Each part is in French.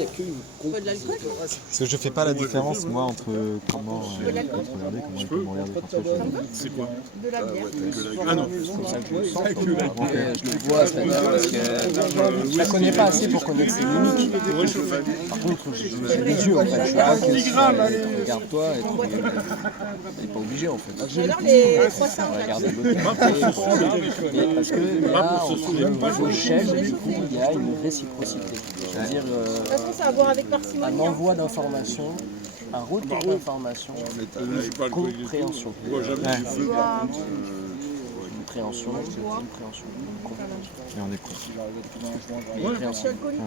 n'y a qu'une l'alcool. Parce que je fais pas la différence, moi, entre comment regarder, comment il peut me regarder quand je fais. C'est quoi? De la bière. Ah non. Je le vois, c'est-à-dire parce que je la connais pas assez pour connaître ses limites. Par contre, je les yeux en fait. Je vois que regarde-toi et t'es pas obligé en fait. Alors les croissants, Regarde l'autre. Parce que là, entre le niveau chef, du coup, il y a une réciprocité. C'est-à-dire de toute façon, ça a à voir avec parcimonie. un envoi d'informations, un retour d'informations et une compréhension. Une compréhension, une compréhension. Et on écoute. Je suis alcoolique,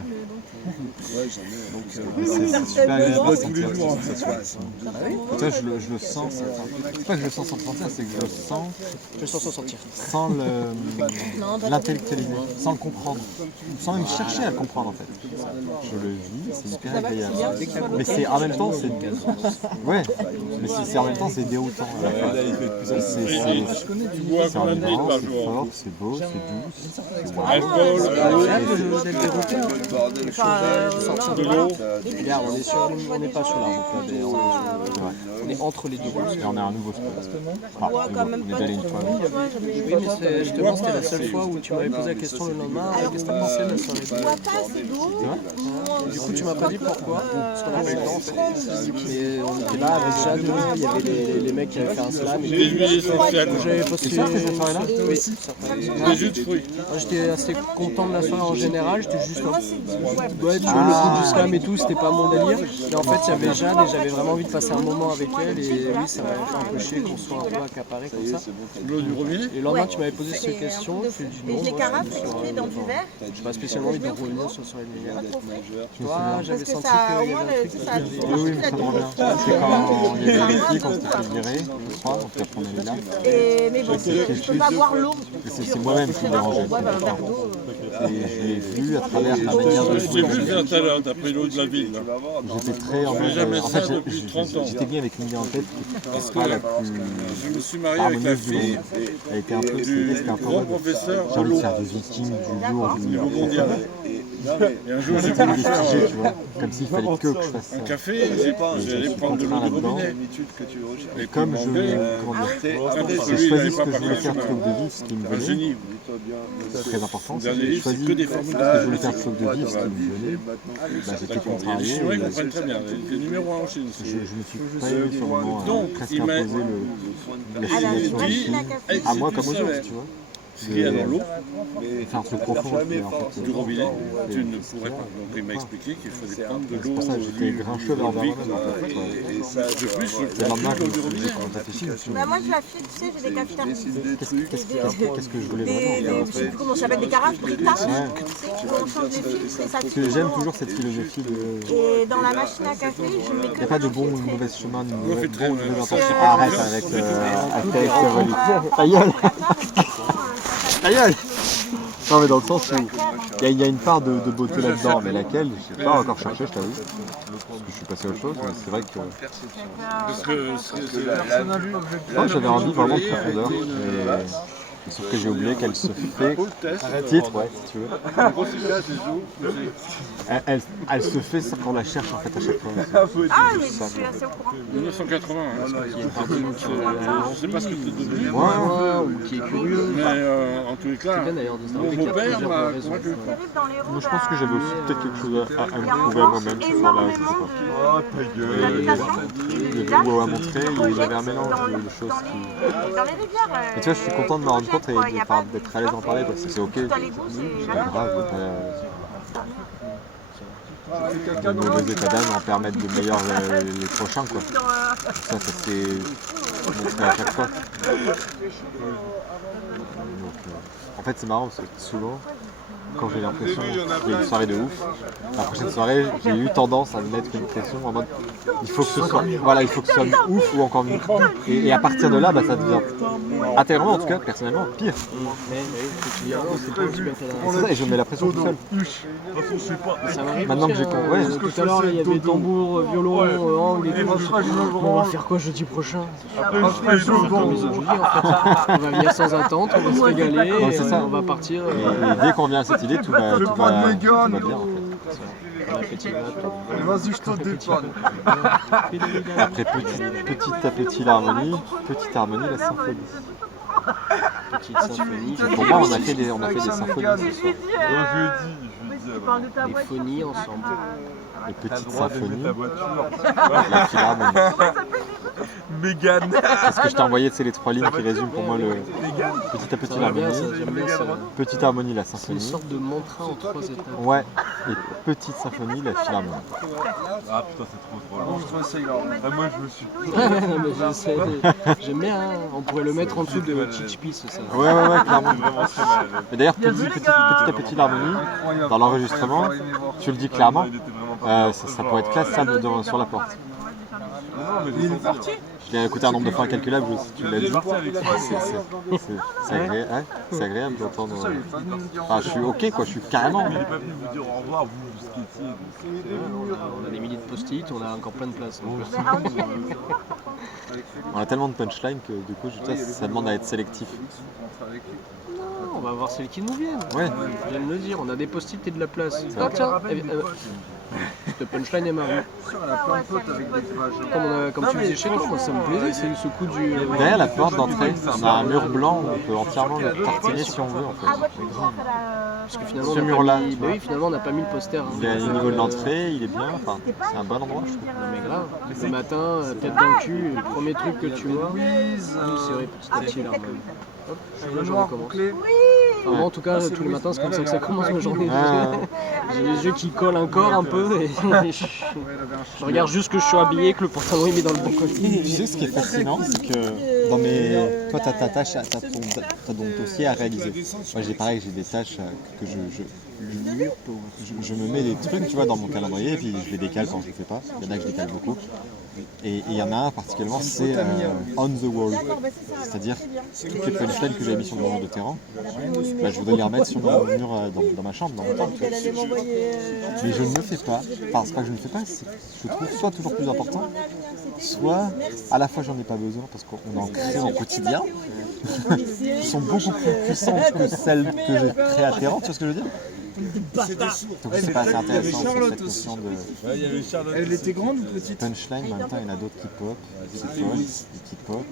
C'est super agréable de sentir que ça se passe. Toi, je le sens. C'est pas que je le sens sans le sentir, c'est que je le sens. Je le sens sans sortir. Sans l'intellectualiser, sans le comprendre, sans même chercher à le comprendre en fait. Je le vis, c'est hyper agréable. Mais c'est en même temps, c'est ouais, mais c'est en même temps c'est déroutant. C'est enivrant, c'est fort, c'est beau, c'est doux. Sortir de l'eau. Regarde, on n'est pas sur la route là, on est entre les deux routes. Et on est à un nouveau spot. Enfin, on est allé une fois. Oui, mais justement, c'était la seule fois où tu m'avais posé la question le lendemain. Qu'est-ce que t'as pensé de la soirée? Je bois pas assez d'eau. Du coup, tu m'as pas dit pourquoi? Parce qu'on n'a pas eu le temps en fait. Et on était là avec Jade, il y avait les mecs qui avaient fait un slam. J'avais posté. C'est ça, cette soirée-là? Oui. Des jus de fruits. Moi, j'étais assez content de la soirée en général. J'étais juste ouais, tu vois, le coup du slam et tout, c'était pas mon délire. Mais en fait, il y avait Jade et j'avais vraiment envie de passer un moment avec elle. Et oui, ça m'avait fait un peu chier qu'on soit un peu accaparé comme ça. L'eau du robinet? Et le lendemain, tu m'avais posé cette question. Je dit non. Les carafes équipées dans du verre. J'ai pas spécialement envie de revenir sur la soirée de Miguel. Toi, j'avais senti Au qu'il y moins, avait un truc. ça a oui, mais ça me revient. C'est quand il y avait les filles, quand on s'était fait virer, je crois, donc après on est là. Mais bon, je peux pas boire l'eau. C'est moi-même qui me dérangeais. Ouais, un verre d'eau. Et je l'ai vu à travers la manière de J'ai jouer. vu ça tout à l'heure, t'as pris l'eau de la ville. Là. J'étais très en jamais en ça fait, depuis 30 ans. j'étais bien avec une idée en tête qui Parce était que pas la plus je me suis marié avec la harmonieuse du fille monde. Elle était un peu, du c'était un peu grand mode, professeur j'ai de envie de l'eau. faire des vikings, du lourd, du Niveau mondial. Et un jour, j'ai C'était voulu des faire sujets, tu vois, comme s'il fallait que je fasse ça. un café, j'allais prendre de l'eau du robinet. Et comme je, comment dire, j'ai choisi ce que je voulais faire plutôt que de vivre ce qui me Un venait, génie. c'est très important, Dernier j'ai livre, choisi c'est que des ce formules. que je voulais faire plutôt que de vivre ce qui me venait, j'étais Les contrarié, Chinois, ils et comprennent très bien. Les numéros 1 en Chine. je me suis pas aimé sur le moment Donc, presque il m'a- imposer la filiation dit, ici, à moi comme aux autres, tu vois. Ce qu'il y a dans l'eau, C'est un truc profond, mais en fait, du robinet, tu ne pourrais pas. Donc il m'a expliqué qu'il fallait prendre de c'est l'eau. pour ça que j'étais grincheux vers moi-même en fait. De plus, Le lendemain, je me suis dit, quand t'as fait film, Bah moi je la file, tu sais, j'ai des cafetières. qu'est-ce que je voulais vraiment Je sais plus comment ça s'appelle, des carafes Brita. Tu sais, on change les filtres et ça Parce que j'aime toujours cette philosophie de... Et dans la machine à café, je mets Il que n'y a pas de un bon ou filtre. de mauvais chemin, de On fait très bon ou de mal. mauvais intention. Arrête avec ta gueule. Ta gueule. Non mais dans le sens où il y a une part de beauté là-dedans, mais laquelle, je n'ai pas encore cherché, je t'avoue. Parce que je suis passé à autre chose, mais c'est vrai que... Parce que Non, j'avais envie vraiment de profondeur, mais sauf que j'ai oublié qu'elle se fait... Titre, ouais, si tu veux. Elle se fait sans qu'on la cherche en fait à chaque fois. Ah mais je suis assez au courant. 1980, je sais pas ce que tu devenu, Ou qui est curieux. mais en tous les cas, C'est bien d'ailleurs de se rappeler qu'il y mon a père plusieurs m'a raisons. convaincu. Dans les roues, Moi, je pense que j'avais aussi peut-être quelque chose à me prouver à moi-même ce soir-là, je sais pas. Le goût à montrer, il y avait un mélange de choses qui... dans les rivières. Mais tu vois, je suis content de me rendre compte et d'être à l'aise d'en parler, parce que c'est ok. Dans les goûts, C'est c'est pas grave, de mauvais états d'âme en permettre de meilleurs les prochains, quoi. Ça s'est montré à chaque fois. Donc, en fait, c'est marrant parce que souvent, quand j'ai l'impression qu'il y a une soirée de ouf, la prochaine soirée, j'ai eu tendance à me mettre une pression en mode il faut que ce soit, voilà, il faut que ce soit ouf ou encore mieux. Et à partir de là, bah, ça devient intérieurement, en tout cas, personnellement, pire. C'est ça, et je mets la pression tout seul. Ça m'arrive Maintenant que aussi, j'ai compris, ouais, tout à l'heure, il y avait tambour, violon, ou les deux. On va faire quoi jeudi prochain? Comme ils ont dit, en fait. On va venir sans attente, on va se régaler, Ouais, c'est ça. on va partir. et dès qu'on vient à cette idée, tout va bien en fait. Bon appétit, Vas-y, je te dépanne. Après petit à petit l'harmonie, petite harmonie la symphonie. petite symphonie. Pour moi, on a fait des symphonies ce soir. Je lui ai dit. Des phonies ensemble. Les T'as le petites droit d'aimer symphonies, ta voiture. la philharmonie. Mégane. Parce que je t'ai envoyé, tu sais, les 3 lignes qui résument pour moi le petit à petit Ça va bien, ça, l'harmonie, j'aime bien ça. petite harmonie la C'est une symphonie, sorte de mantra en 3 étapes. ouais, et petite symphonie la philharmonie. Ah putain, c'est trop long. Ah, moi, je me suis. Non, mais je sais, j'aime bien, hein. On pourrait le mettre en dessous de Chichipis, ça. Ouais, clairement. Vraiment très mal. Mais d'ailleurs, petit à petit l'harmonie, dans l'enregistrement, tu le dis clairement, Il était vraiment pas bien. ça pourrait être classe ça sur la porte. Non, mais il est parti. Je l'ai écouté un nombre de fois incalculable, si tu l'as dit. avec toi. C'est agréable d'entendre. Enfin, je suis ok quoi, je suis carrément. Il est pas venu vous dire au revoir, vous skatiez. On a des milliers de post-it, on a encore plein de place. On a tellement de punchlines que du coup, ça demande à être sélectif. On va voir celles qui nous viennent. Ouais. Je viens de le dire, on a des post-it et de la place. Ah tiens, cette punchline est marrant. Comme tu faisais chez toi, moi ça me plaisait, c'est ce coup du... Derrière la porte d'entrée, on a un mur blanc, on peut entièrement le tartiner si on veut en fait. Parce que finalement, Ce on a mur-là, pas mis... tu bah vois. oui, finalement on n'a pas mis le poster. Hein. Il est au niveau de l'entrée, il est bien, enfin, c'est un bon endroit je trouve. Non mais grave, le matin, tête dans le cul, le premier truc que tu vois, c'est vrai, petit à petit là. Hop, la journée commence. Enfin, moi en tout cas, tous les matins c'est comme ça que ça commence ma journée. J'ai les yeux qui collent encore un peu et je regarde juste que je suis habillé, que le pantalon est mis dans le bon côté. Tu sais ce qui est fascinant, c'est que dans mes... Toi, t'as ta tâche, t'as ton dossier à réaliser. Moi, j'ai pareil, j'ai des tâches que je me mets des trucs, tu vois, dans mon calendrier, et puis je les décale quand je les fais pas. Il y en a que je décale beaucoup. Et il y en a un particulièrement, c'est On the Wall. C'est-à-dire, toutes les punchlines que j'avais mis sur le mur de terrain, bah, je voudrais les remettre sur mon mur dans ma chambre, dans mon temple. Mais je ne le fais pas. Enfin, c'est pas que je ne le fais pas, c'est que je trouve soit toujours plus important, soit à la fois j'en ai pas besoin parce qu'on en crée au quotidien, qui sont beaucoup plus puissantes que celles que j'ai créées à terrain, tu vois ce que je veux dire? Donc c'est pas assez intéressant cette notion de Elle était grande ou petite? punchline, en même temps il y en a d'autres qui pop, qui pop.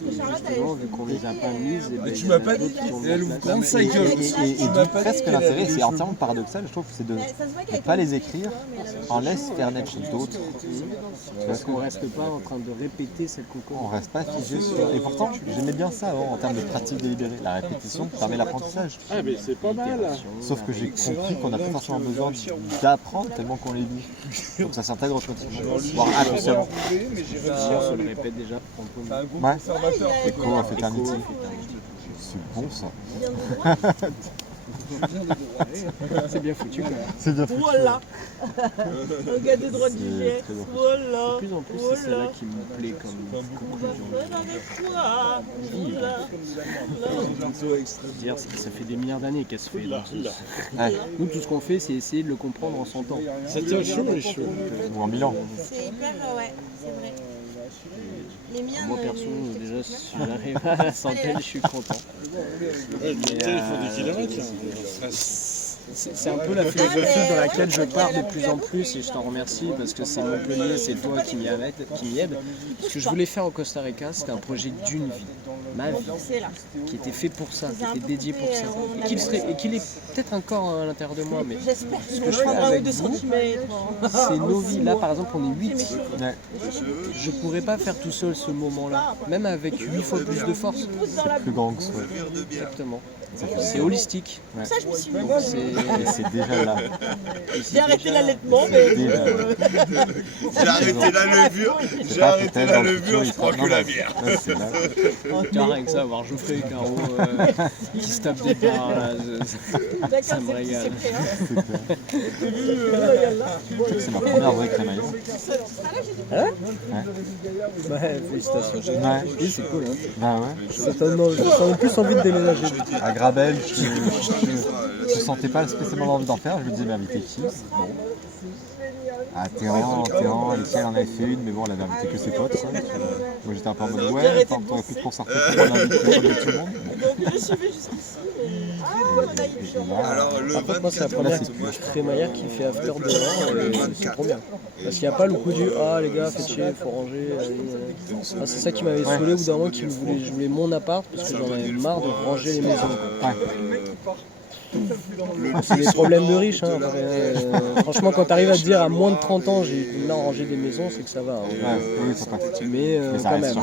Justement, vu qu'on les a pas mises, et Tu m'as pas dit, elle ouvre grande sa gueule. Et d'où presque l'intérêt, c'est entièrement paradoxal, je trouve, c'est de ne pas les écrire, en laisse faire naître d'autres. parce qu'on reste pas en train de répéter celle qu'on On connaît. reste pas figé sur... Et pourtant, j'aimais bien ça avant, en termes de pratique délibérée. La répétition permet l'apprentissage. Ah, mais c'est pas mal. Sauf que j'ai compris qu'on n'a pas forcément besoin d'apprendre tellement qu'on les lit. Donc ça s'intègre automatiquement, voire inconsciemment. On se le répète déjà. Ouais. Echo of Eternity. C'est bon ça. C'est bien foutu quand même. C'est bien foutu. Voilà. Regardez droit du C'est jet. très bien foutu. Voilà. De plus en plus, c'est celle-là qui me plaît comme conclusion. C'est-à-dire, ça fait des milliards d'années qu'elle se fait. Donc, Ouais. nous, tout ce qu'on fait, c'est essayer de le comprendre en 100 ans. Ça tient chaud les cheveux. Ou en 1000 ans. C'est hyper, ouais, c'est vrai. Les miens, Moi, perso, déjà, si j'arrive à la centaine, je suis content. Il faut des kilomètres. C'est un peu la philosophie dans laquelle je pars de plus en plus et je t'en remercie parce que c'est Montpellier, c'est toi qui m'y aide. Ce que je voulais faire au Costa Rica, c'était un projet d'une vie, ma vie, c'est là. qui était fait pour ça, qui était dédié pour ça. Et qu'il est peut-être encore à l'intérieur de moi, mais J'espère ce que que je fais un ou avec deux vous, centimètres. c'est nos vies. Là, par exemple, on est 8. Ouais. Je pourrais pas faire tout seul ce moment-là, même avec 8 fois plus de force. C'est plus grand que soi. Exactement. C'est holistique. Ça, je me suis mis. Donc c'est... Et c'est déjà là. J'ai arrêté l'allaitement, mais. Déjà. J'ai arrêté la levure. C'est J'ai pas arrêté peut-être la dans le levure, futur, je il prends sera- que non, la non. bière. Ouais, c'est là. Tiens, rien que ça, voir Geoffrey et Caro qui se tapent des barres, là, ça me régale. C'est ma première vraie crémaillon. Ouais, félicitations. Ouais. Oui, c'est cool. Hein. Bah ouais. Ça donne plus envie de déménager. À Grabel, je sentais pas spécialement envie d'en faire. Je me disais, mais inviter qui? Bon. À Théran, les tiens en avait fait une, mais bon, elle avait invité que ses potes. Ça. Moi j'étais un peu en mode, ouais, t'aurais pu te concerter pour l'inviter tout le monde. Donc, je suivais jusqu'ici. Par contre, moi, c'est la première crémaillère qui fait after dehors, c'est trop bien. Parce qu'il n'y a pas le coup du ah les gars, faites chier, faut ranger. Ah, c'est ça qui m'avait saoulé au bout d'un moment, je voulais mon appart parce que j'en avais marre de ranger les maisons. C'est des problèmes de riches. Hein. Franchement, quand tu arrives à te dire à moins de 30 ans, j'ai maintenant rangé des maisons, c'est que ça va. Hein. Mais quand même.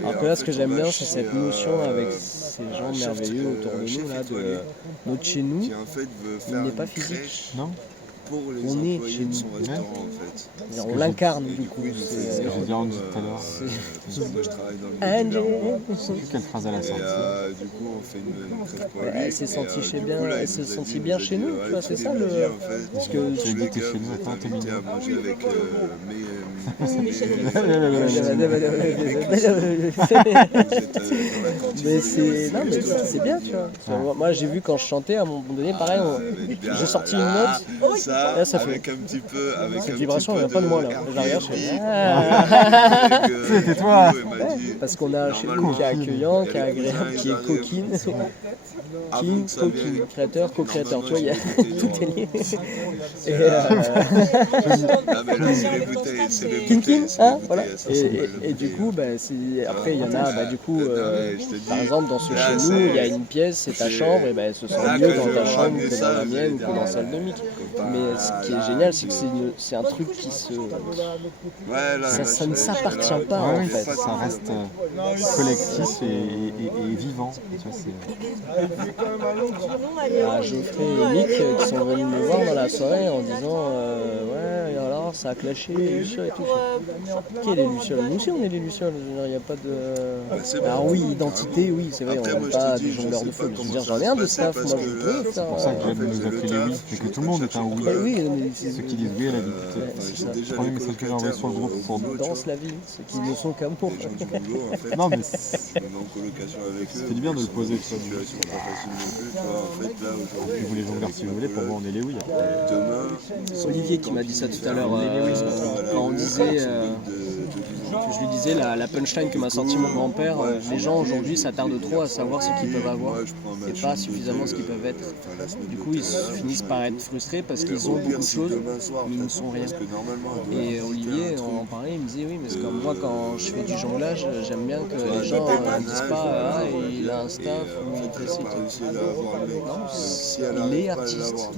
Alors que là, ce que j'aime bien, c'est cette notion avec ces gens merveilleux autour de nous, là, de notre chez nous, il n'est pas physique. Non. On est chez nous. On l'incarne du coup. J'ai bien dit tout à l'heure. Moi je travaille dans le Je sais plus quelle phrase elle a sorti. du coup on fait une crève pour lui. Elle s'est sentie bien chez nous, tu vois, c'est ça le. Parce que tu dis que t'es chez nous, attends, t'es mignon. à manger avec Mais c'est bien, tu vois. Moi j'ai vu quand je chantais à un moment donné, pareil, j'ai sorti une note. Là, ça fait avec un petit peu cette vibration, elle vient pas de moi là. J'arrive, je fais C'était toi. parce qu'on a chez nous qui est accueillant, qui est agréable, qui est coquine. King, coquine, créateur, co-créateur, tu vois, il y a tout est lié. King, hein, voilà. Et du coup, après il y en a, du coup, par exemple dans ce chez nous, il y a une pièce, c'est ta chambre, et elle se sent mieux dans ta chambre que dans la mienne ou que dans celle de Mick. Mais ce qui est génial, c'est que c'est un truc qui ça ne s'appartient pas en fait. Ça reste collectif et vivant. Tu vois, Geoffrey et Mick qui sont venus me voir dans la soirée en disant ouais alors ça a clashé les lucioles et tout. Qui est les lucioles? Nous aussi on est les lucioles, il n'y a pas de. Alors oui, identité, oui, c'est vrai, on n'est pas des jongleurs de feu. Je veux dire, j'en ai un de staff, moi je peux faire. c'est pour ça que j'aime nous appeler oui, c'est que tout le monde est un oui. Oui, Ceux qui disent oui à la vie. Le premier message que j'ai envoyé sur le groupe pour danse la vie, ceux qui ne sont qu'amour. Non mais c'est ça fait du bien de le poser. Si vous voulez jongleur si vous voulez, pour moi on est les oui. C'est Olivier qui m'a dit ça tout à l'heure quand on disait, je lui disais la punchline que m'a sorti mon grand-père, les gens aujourd'hui s'attardent trop à savoir ce qu'ils peuvent avoir et pas suffisamment ce qu'ils peuvent être. Du coup ils finissent par être frustrés parce qu'ils ont beaucoup de choses mais ils ne sont rien. Et Olivier en parlait, il me disait oui mais c'est comme moi quand je fais du jonglage, j'aime bien que les gens ne disent pas ah il a un staff ou il fait ci. Non, il est artiste.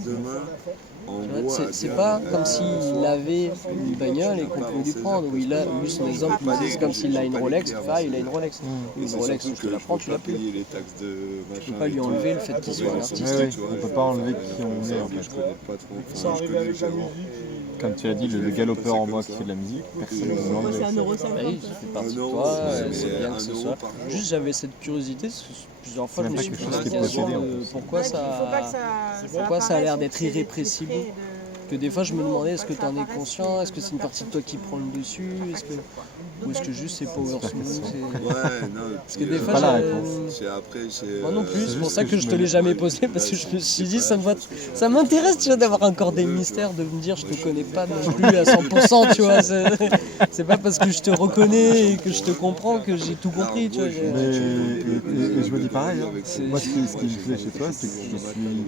C'est pas comme s'il avait une bagnole et qu'on pouvait lui prendre, ou il a, lui son exemple, c'est comme s'il a une Rolex, il a une Rolex. Une Rolex, je te la prends, tu l'as plus. Tu peux pas lui enlever le fait qu'il soit un artiste. On peut pas enlever qui on est en fait. Comme tu as dit, le galopeur en moi qui fait de la musique, personne ne peut l'enlever. Oui, ça fait partie de toi, c'est bien que ce soit. Juste j'avais cette curiosité, plusieurs fois je me suis posé la question de pourquoi ça a l'air d'être irrépressible. Que des fois je me demandais est-ce que tu en es conscient, est-ce que c'est une partie de toi qui prend le dessus, ou est-ce que juste c'est power smooth parce que des fois moi non plus, c'est pour ça que je te l'ai jamais posé parce que je me suis dit ça m'intéresse tu vois, d'avoir encore des mystères, de me dire je te connais pas non plus à 100%, tu vois, c'est pas parce que je te reconnais et que je te comprends que j'ai tout compris, tu vois. Et je me dis pareil, hein. Moi ce qui me plaît chez toi c'est que je suis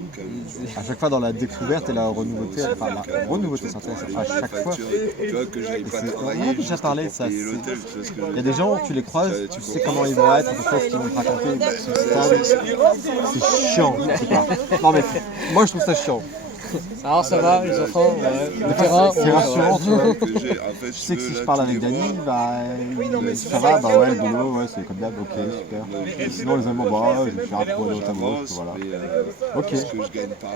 à chaque fois dans la découverte et la renouveauté. La renouveauté s'intéresse à chaque fois. On a déjà parlé de ça. Il y a des gens, tu les croises, tu sais comment ils vont être, tu sais ce qu'ils vont te raconter. C'est chiant. Non mais moi je trouve ça chiant. Alors ça va les enfants, le terrain, c'est rassurant, tu vois. Je sais que si je parle avec Dani, ça va, ouais, le boulot, ouais, c'est comme d'hab, ok, super. Sinon les Allemands, je vais faire un peu d'autres amours, voilà. Ok,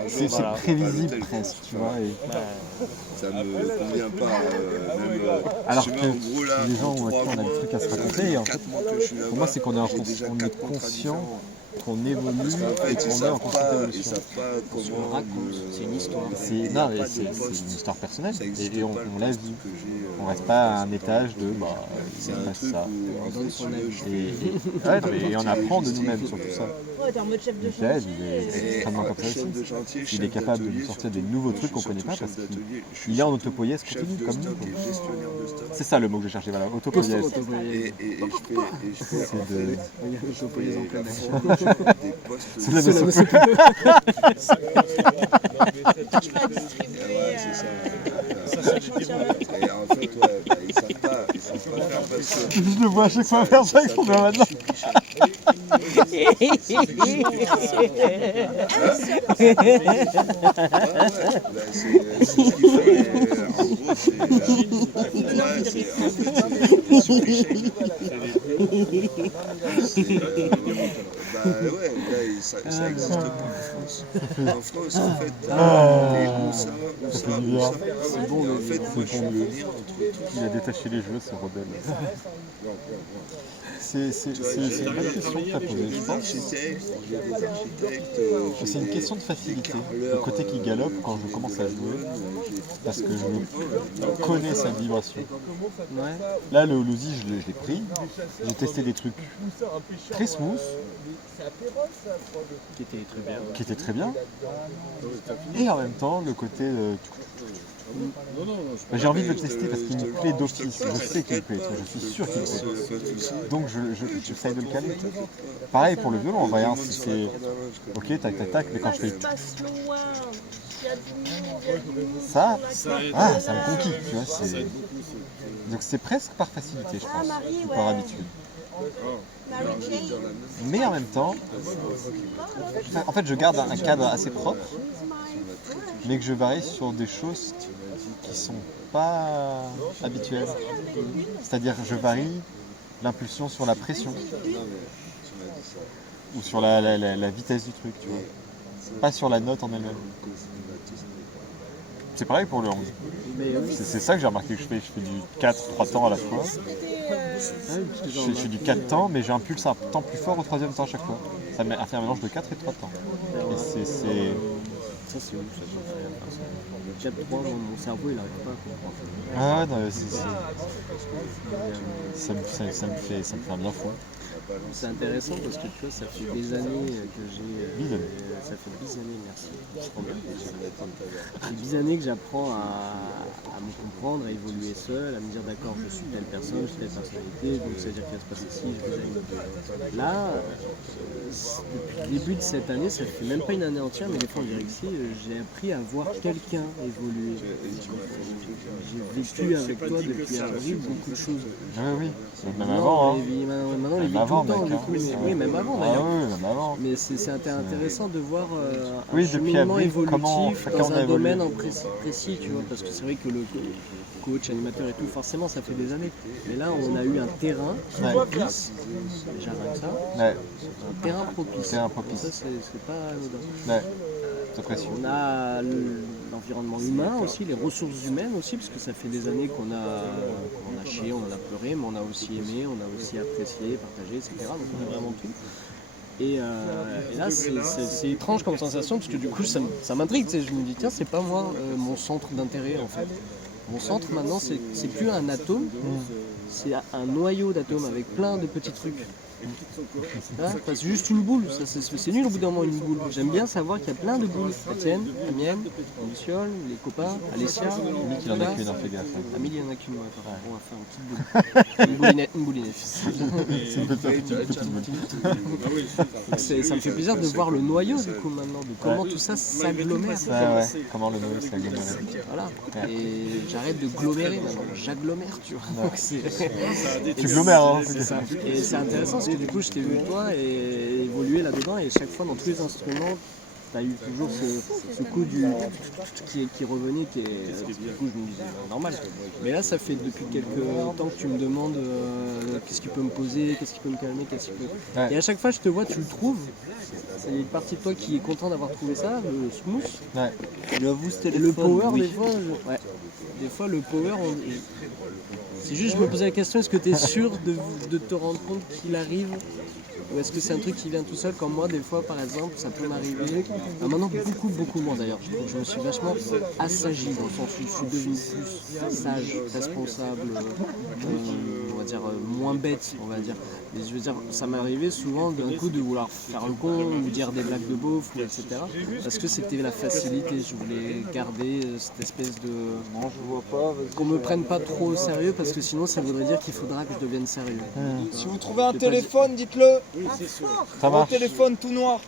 c'est prévisible presque, tu vois. Ça me convient pas. Alors que les gens ont a des trucs à se raconter, et en fait, pour moi c'est qu'on est conscient qu'on évolue et qu'on est en constante évolution. On se raconte, c'est une histoire. C'est une histoire personnelle et on la vit. On reste pas à un étage de il se passe ça. On donne son avis. Et on apprend de nous-mêmes sur tout ça. Michael, il est extrêmement comme ça aussi. Il est capable de nous sortir des nouveaux trucs qu'on ne connaît pas parce qu'il est en autopoïèse continue comme nous. C'est ça le mot que je cherchais, voilà, autopoïèse. Et je fais C'est de... postes. C'est la Cela notion. ne se peut. Ouais, c'est ça. Et en fait, ouais, bah, ils savent pas faire parce que. Je le vois à chaque fois faire ça avec son doigt maintenant. Bah, c'est ce qu'il fait. En gros, c'est. Ouais, c'est. En fait, c'est sous-échec. Bah ouais, là, ça existe pas en France. En France, en fait, t'as où ça. C'est bon, en fait, moi, je suis venir entre tous. Il a détaché les jeux, ce rebelle. C'est une bonne question que tu as posée, je pense. C'est une question de facilité. Le côté qui galope quand je commence à jouer, parce que je connais sa vibration. Là, le Holozy, je l'ai pris. J'ai testé des trucs très smooth, qui étaient très bien. Et en même temps, le côté... j'ai envie de le tester parce qu'il me plaît d'office. Je sais qu'il me plaît, je suis sûr qu'il me plaît. Donc j'essaye de le caler. Pareil pour le violon, en vrai, hein, si c'est ok, tac tac tac, mais quand je fais ça, ça me conquille, tu vois. Donc c'est presque par facilité, je pense, ou par habitude. Mais en même temps, en fait, je garde un cadre assez propre, mais que je varie sur des choses qui sont pas habituelles. C'est-à-dire, je varie l'impulsion sur la pression ou sur la vitesse du truc, tu vois. Pas sur la note en elle-même. C'est pareil pour le 11. C'est ça que j'ai remarqué que je fais du 4, 3 temps à la fois. Je fais du 4 temps, mais j'impulse un temps plus fort au troisième temps à chaque fois. Ça me fait un mélange de 4 et 3 temps. Et c'est... Ça c'est ouf, ça peut faire. 4-3, mon cerveau il arrive pas à comprendre. Ah non, ça me fait un bien fou. C'est intéressant parce que tu vois, ça fait des années que j'ai. Ça fait 10 années, merci. Ça fait 10 années que j'apprends à me comprendre, à évoluer seul, à me dire d'accord, je suis telle personne, je suis telle personnalité, donc ça veut dire qu'il va se passer ci, je vais aller. Là, depuis le début de cette année, ça fait même pas une année entière, mais des fois on dirait que si, j'ai appris à voir quelqu'un évoluer. J'ai vécu avec toi depuis avril beaucoup de choses. Oui, même avant. Maintenant, il vit tout le temps, du coup. Oui, même avant d'ailleurs. Oui, même avant. Mais c'est intéressant de voir un depuis cheminement avril, évolutif dans un évolue. domaine précis, tu vois, parce que c'est vrai que le coach, animateur et tout, forcément, ça fait des années. Mais là, on a eu un terrain propice, déjà rien que ça, un terrain propice. Ça, c'est pas anodin. C'est précieux. On a l'environnement humain aussi, les ressources humaines aussi, parce que ça fait des années qu'on a chié, on en a pleuré, mais on a aussi aimé, on a aussi apprécié, partagé, etc. Donc on a vraiment tout. Et là, c'est étrange comme sensation, parce que du coup, ça m'intrigue. Je me dis, tiens, c'est pas moi mon centre d'intérêt en fait. Mon centre maintenant, c'est plus un atome, c'est un noyau d'atomes avec plein de petits trucs. C'est juste une boule, c'est nul au bout d'un moment une boule. J'aime bien savoir qu'il y a plein de boules. La tienne, la mienne, Luciole, les copains, Alessia. Amélie, il en a qu'une, fais gaffe. Amélie, il en a qu'une, on va faire une petite boule. Une boulinette. C'est une petite boule. Ça me fait plaisir de voir le noyau du coup maintenant, de comment tout ça s'agglomère. Comment le noyau s'agglomère. Voilà. Et j'arrête de glomérer maintenant, j'agglomère, tu vois. Tu glomères, hein. C'est ça. Et c'est intéressant parce que du coup je t'ai vu toi et évoluer là-dedans et chaque fois dans tous les instruments tu as eu toujours ce coup qui revenait, du coup je me disais normal. Mais là ça fait depuis quelques temps que tu me demandes qu'est-ce qui peut me poser, qu'est-ce qui peut me calmer, qu'est-ce qui peut... Et à chaque fois je te vois, tu le trouves. C'est une partie de toi qui est content d'avoir trouvé ça, le smooth. Le power des fois, des fois le power, c'est juste je me posais la question, est-ce que tu es sûr de te rendre compte qu'il arrive? Ou est-ce que c'est un truc qui vient tout seul comme moi, des fois par exemple, ça peut m'arriver. Maintenant beaucoup moins d'ailleurs, je me suis vachement assagi dans le sens où je suis devenu plus sage, responsable, on va dire moins bête, on va dire. Mais je veux dire, ça m'est arrivé souvent d'un coup de vouloir faire le con ou dire des blagues de beauf, etc. Parce que c'était la facilité, je voulais garder cette espèce de... Non, je vois pas. Qu'on me prenne pas trop au sérieux parce que sinon ça voudrait dire qu'il faudra que je devienne sérieux. Si vous trouvez un téléphone, dites-le. Ça marche. téléphone tout noir.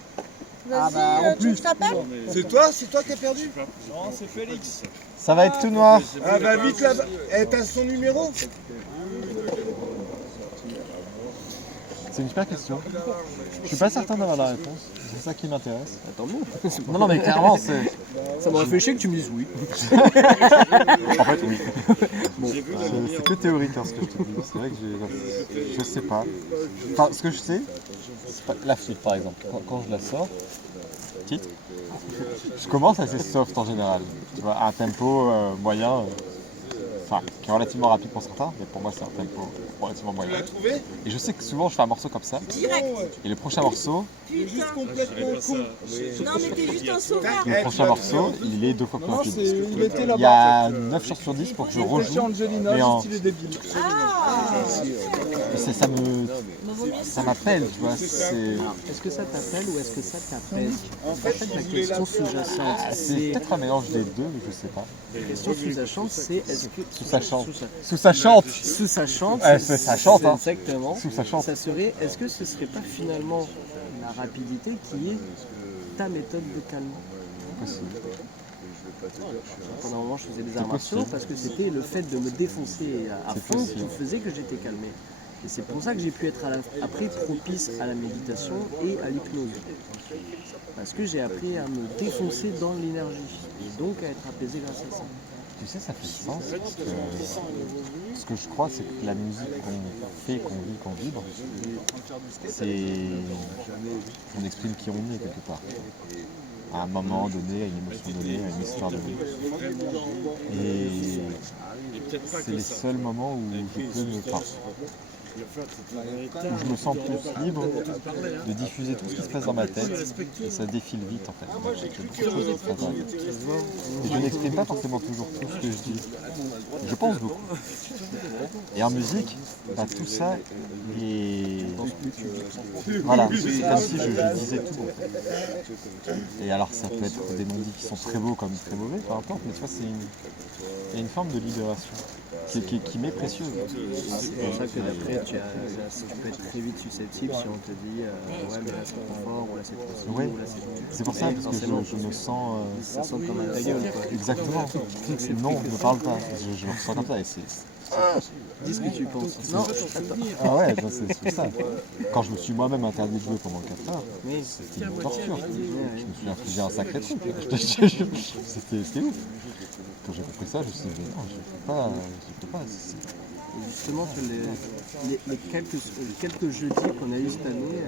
Vas-y, tu t'appelles? C'est toi qui as perdu? Non, c'est Félix. Ça va être tout noir. Ah bah vite là-bas. Eh, t'as son numéro? C'est une super question. Je suis pas certain d'avoir la réponse. C'est ça qui m'intéresse. Tant mieux. Non, non, mais clairement, c'est. Ça m'aurait fait chier que tu me dises oui. En fait, oui. Bon, c'est que théorique hein, ce que je te dis. C'est vrai que je sais pas. Enfin, ce que je sais, c'est pas la flûte par exemple. Quand je la sors, titre, je commence assez soft en général. Tu vois, à un tempo moyen, enfin, qui est relativement rapide pour certains, mais pour moi c'est un tempo relativement moyen. Et je sais que souvent je fais un morceau comme ça, Direct. et le prochain morceau, Putain. Non, mais t'es juste un sauveur. le prochain morceau, il est 2 fois plus rapide. Il était Il là-bas. y a 9 chances sur 10 pour que je rejoue, Angelina, mais en... il est débile. Ah. ça m'appelle, tu vois, c'est... Est-ce que ça t'appelle ou est-ce que ça t'appelle? En fait, la question sous-jacente, C'est peut-être un mélange des deux, mais je sais pas. la question sous-jacente, c'est est-ce que Sous sa chante. Sous sa chante. sous sa chante, Ça chante, hein. exactement. Sous sa chante. Ça serait, est-ce que ce serait pas finalement la rapidité qui est ta méthode de calme? Possible. Pendant un moment, je faisais des C'est arts martiaux possible. parce que c'était le fait de me défoncer à C'est fond possible. qui faisait que j'étais calmé. Et c'est pour ça que j'ai pu être après propice à la méditation et à l'hypnose. Parce que j'ai appris à me défoncer dans l'énergie et donc à être apaisé grâce à ça. Tu sais, ça fait sens, parce que ce que je crois, c'est que la musique qu'on fait, qu'on vit, qu'on vibre, c'est... on exprime qui on est quelque part. À un moment donné, à une émotion donnée, à une histoire donnée. Et c'est les seuls moments où je peux me parler. Où je me sens plus libre de diffuser tout ce qui se passe dans ma tête et ça défile vite en fait. J'ai beaucoup de choses qui se passent dans ma tête. Et je n'exprime pas forcément toujours tout ce que je dis. Je pense beaucoup. Et en musique, bah, tout ça est... Voilà, c'est comme si je disais tout. En fait. Et alors ça peut être des non-dits qui sont très beaux comme très mauvais, peu importe, mais tu vois, il y a une forme de libération qui m'est précieuse. C'est pour ça que d'après, tu peux être très vite susceptible si on te dit ouais, mais là c'est trop fort, ou là c'est trop si, Ouais. ou là c'est trop. C'est pour ça parce que je me sens... Ça sent comme un ta gueule, quoi. Exactement. Non, ne parle pas. Je me ressens comme ça et c'est... Dis ce que tu penses. Non, attends. Ah ouais, ben c'est ça. Quand je me suis moi-même interdit de jouer pendant 4 heures, Oui. c'était une torture. Je me suis infligé un sacré truc. C'était ouf. Quand j'ai compris ça, je me suis dit, non, je peux pas. Justement, les quelques jeudis qu'on a eu cette année,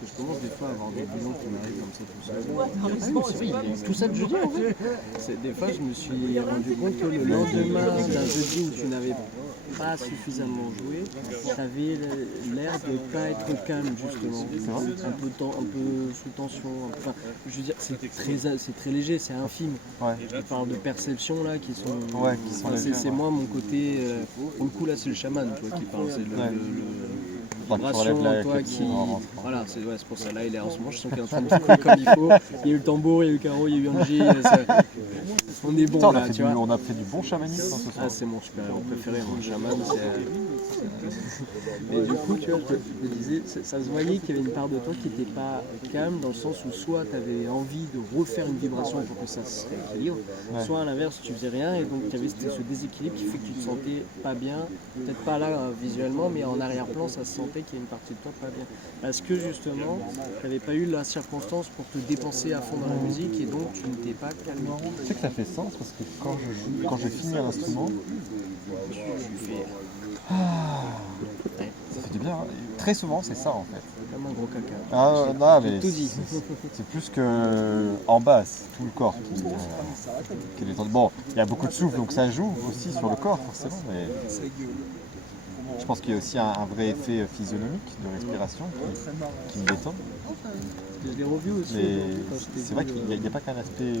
parce que je commence des fois à avoir des bilans qui m'arrivent comme ça tout seul. Tout ça de jeudi en fait. Des fois, je me suis rendu compte que le lendemain d'un jeudi où tu n'avais pas suffisamment joué, tu avais l'air de ne pas être calme justement. Un peu sous tension. Enfin, je veux dire, c'est très léger, c'est infime. Ouais. Je parle de perceptions là qui sont. Ouais, qui sont légères, C'est ouais. moi mon côté. Pour le coup là, c'est le chaman toi, qui parle. C'est Ouais. la Tu vibration relèves la en toi clé qui. en rentrant. Voilà, c'est pour ça. Là, il est en ce moment, je sens qu'il est en train de secouer comme il faut. Il y a eu le tambour, il y a eu le carreau, il y a eu Angie. On est bon Putain, là, tu vois. on a fait du bon chamanisme ce soir. Ah, c'est mon super-héros préféré, mon chaman. Et du coup, tu vois, je me disais, ça se voyait qu'il y avait une part de toi qui n'était pas calme, dans le sens où soit tu avais envie de refaire une vibration pour que ça se rééquilibre, soit à l'inverse, tu faisais rien et donc tu avais ce déséquilibre qui fait que tu te sentais pas bien, peut-être pas là visuellement, mais en arrière-plan, ça se sentait qu'il y a une partie de toi pas bien. Parce que justement, tu n'avais pas eu la circonstance pour te dépenser à fond dans la musique et donc tu ne t'es pas calmé. Tu sais que ça fait sens parce que quand je finis un instrument, ça fait du bien. Hein. Très souvent, c'est ça en fait. Comme un gros caca. Ah non, mais Tout dit. c'est plus que en bas, c'est tout le corps qui est détendu. Bon, il y a beaucoup de souffle, donc ça joue aussi sur le corps forcément, mais je pense qu'il y a aussi un vrai effet physionomique de respiration qui me détend. Je l'ai revu aussi. Mais quand j'étais c'est vrai venu, qu'il n'y a pas qu'un aspect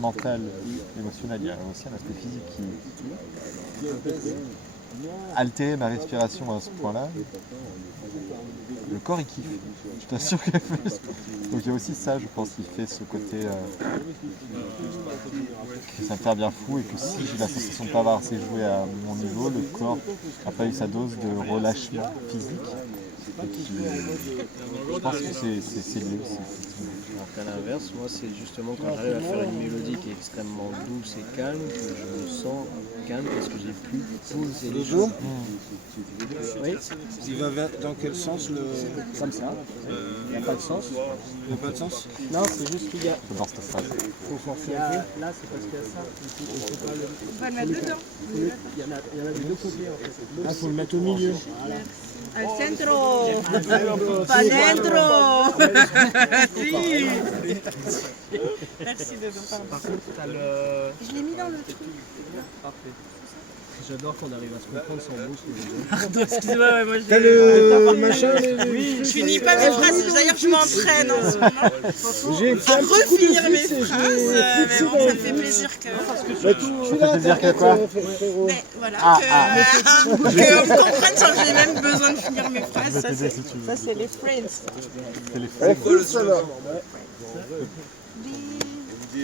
mental, émotionnel, il y a aussi un aspect physique qui altérer ma respiration à ce point-là. Le corps il kiffe, je t'assure qu'il fait. Donc il y a aussi ça, je pense, qui fait ce côté que ça me fait bien fou et que si j'ai la sensation de ne pas avoir assez joué à mon niveau, le corps n'a pas eu sa dose de relâchement physique. Je pense que c'est mieux. Alors qu'à l'inverse, moi c'est justement quand j'arrive à faire une mélodie qui est extrêmement douce et calme que je me sens calme parce que j'ai pu poser les choses. Oui, Il va dans quel sens le. comme ça. Il n'y a pas de sens. Il n'y a pas de sens? Non, c'est juste qu'il y a. Dans cette phase. Faut forcer un peu. Là, c'est parce qu'il y a ça. Il faut pas le. On va le mettre dedans. Il y en a des deux côtés en fait. Ah, faut le mettre au milieu. Al centro. Pas dentro. Si. Merci de nous parler. Par contre, t'as le. Je l'ai mis dans le truc. Parfait. J'adore qu'on arrive à se comprendre sans mots. Pardon, excusez-moi, ouais, moi je T'as le machin? je finis pas mes phrases, d'ailleurs je m'entraîne en ce moment J'ai fait à un petit coup de refinir mes fils et phrases, mais bon, ça me fait plaisir que... Bah, tu vas te dire que quoi? Mais voilà, qu'on me comprenne sans que j'ai même besoin de finir mes phrases, ça c'est les friends. C'est les On coule ça là.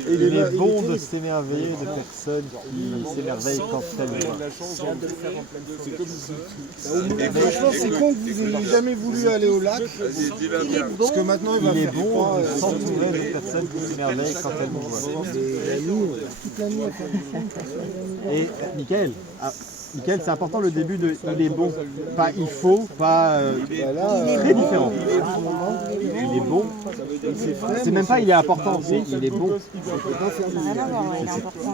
Il est bon de s'émerveiller de personnes qui s'émerveillent quand elles voient. Et franchement, c'est con que vous n'ayez jamais voulu aller au lac. Parce que maintenant, il va Il est faire bon froid. de s'entourer de personnes qui s'émerveillent quand elles nous voient. Toute la nuit à faire du son. Et Mickaël, Mickaël, c'est important le début de il est bon, pas il faut, pas très différent. Il est bon, c'est même pas il est important, c'est il est bon.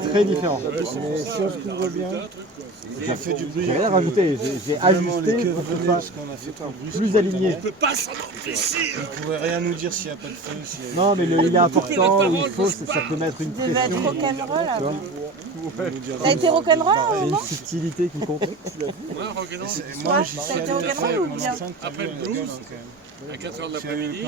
C'est très différent. Mais si on se couvre bien, j'ai fait du bruit. J'ai rien rajouté, j'ai ajusté pour que ce soit qu'on a fait pas bruit. plus aligné. Vous ne pouvez rien nous dire s'il n'y a pas de feu. Non mais le il est important, ou il faut, ça peut mettre une Tu devais être pression. rock'n'roll Tu vois. avant. T'as été rock'n'roll à un Il y a une moment? subtilité qui compte. Moi, j'y T'as suis été allé rock'n'roll ou bien? après le blues, à 4h de l'après-midi.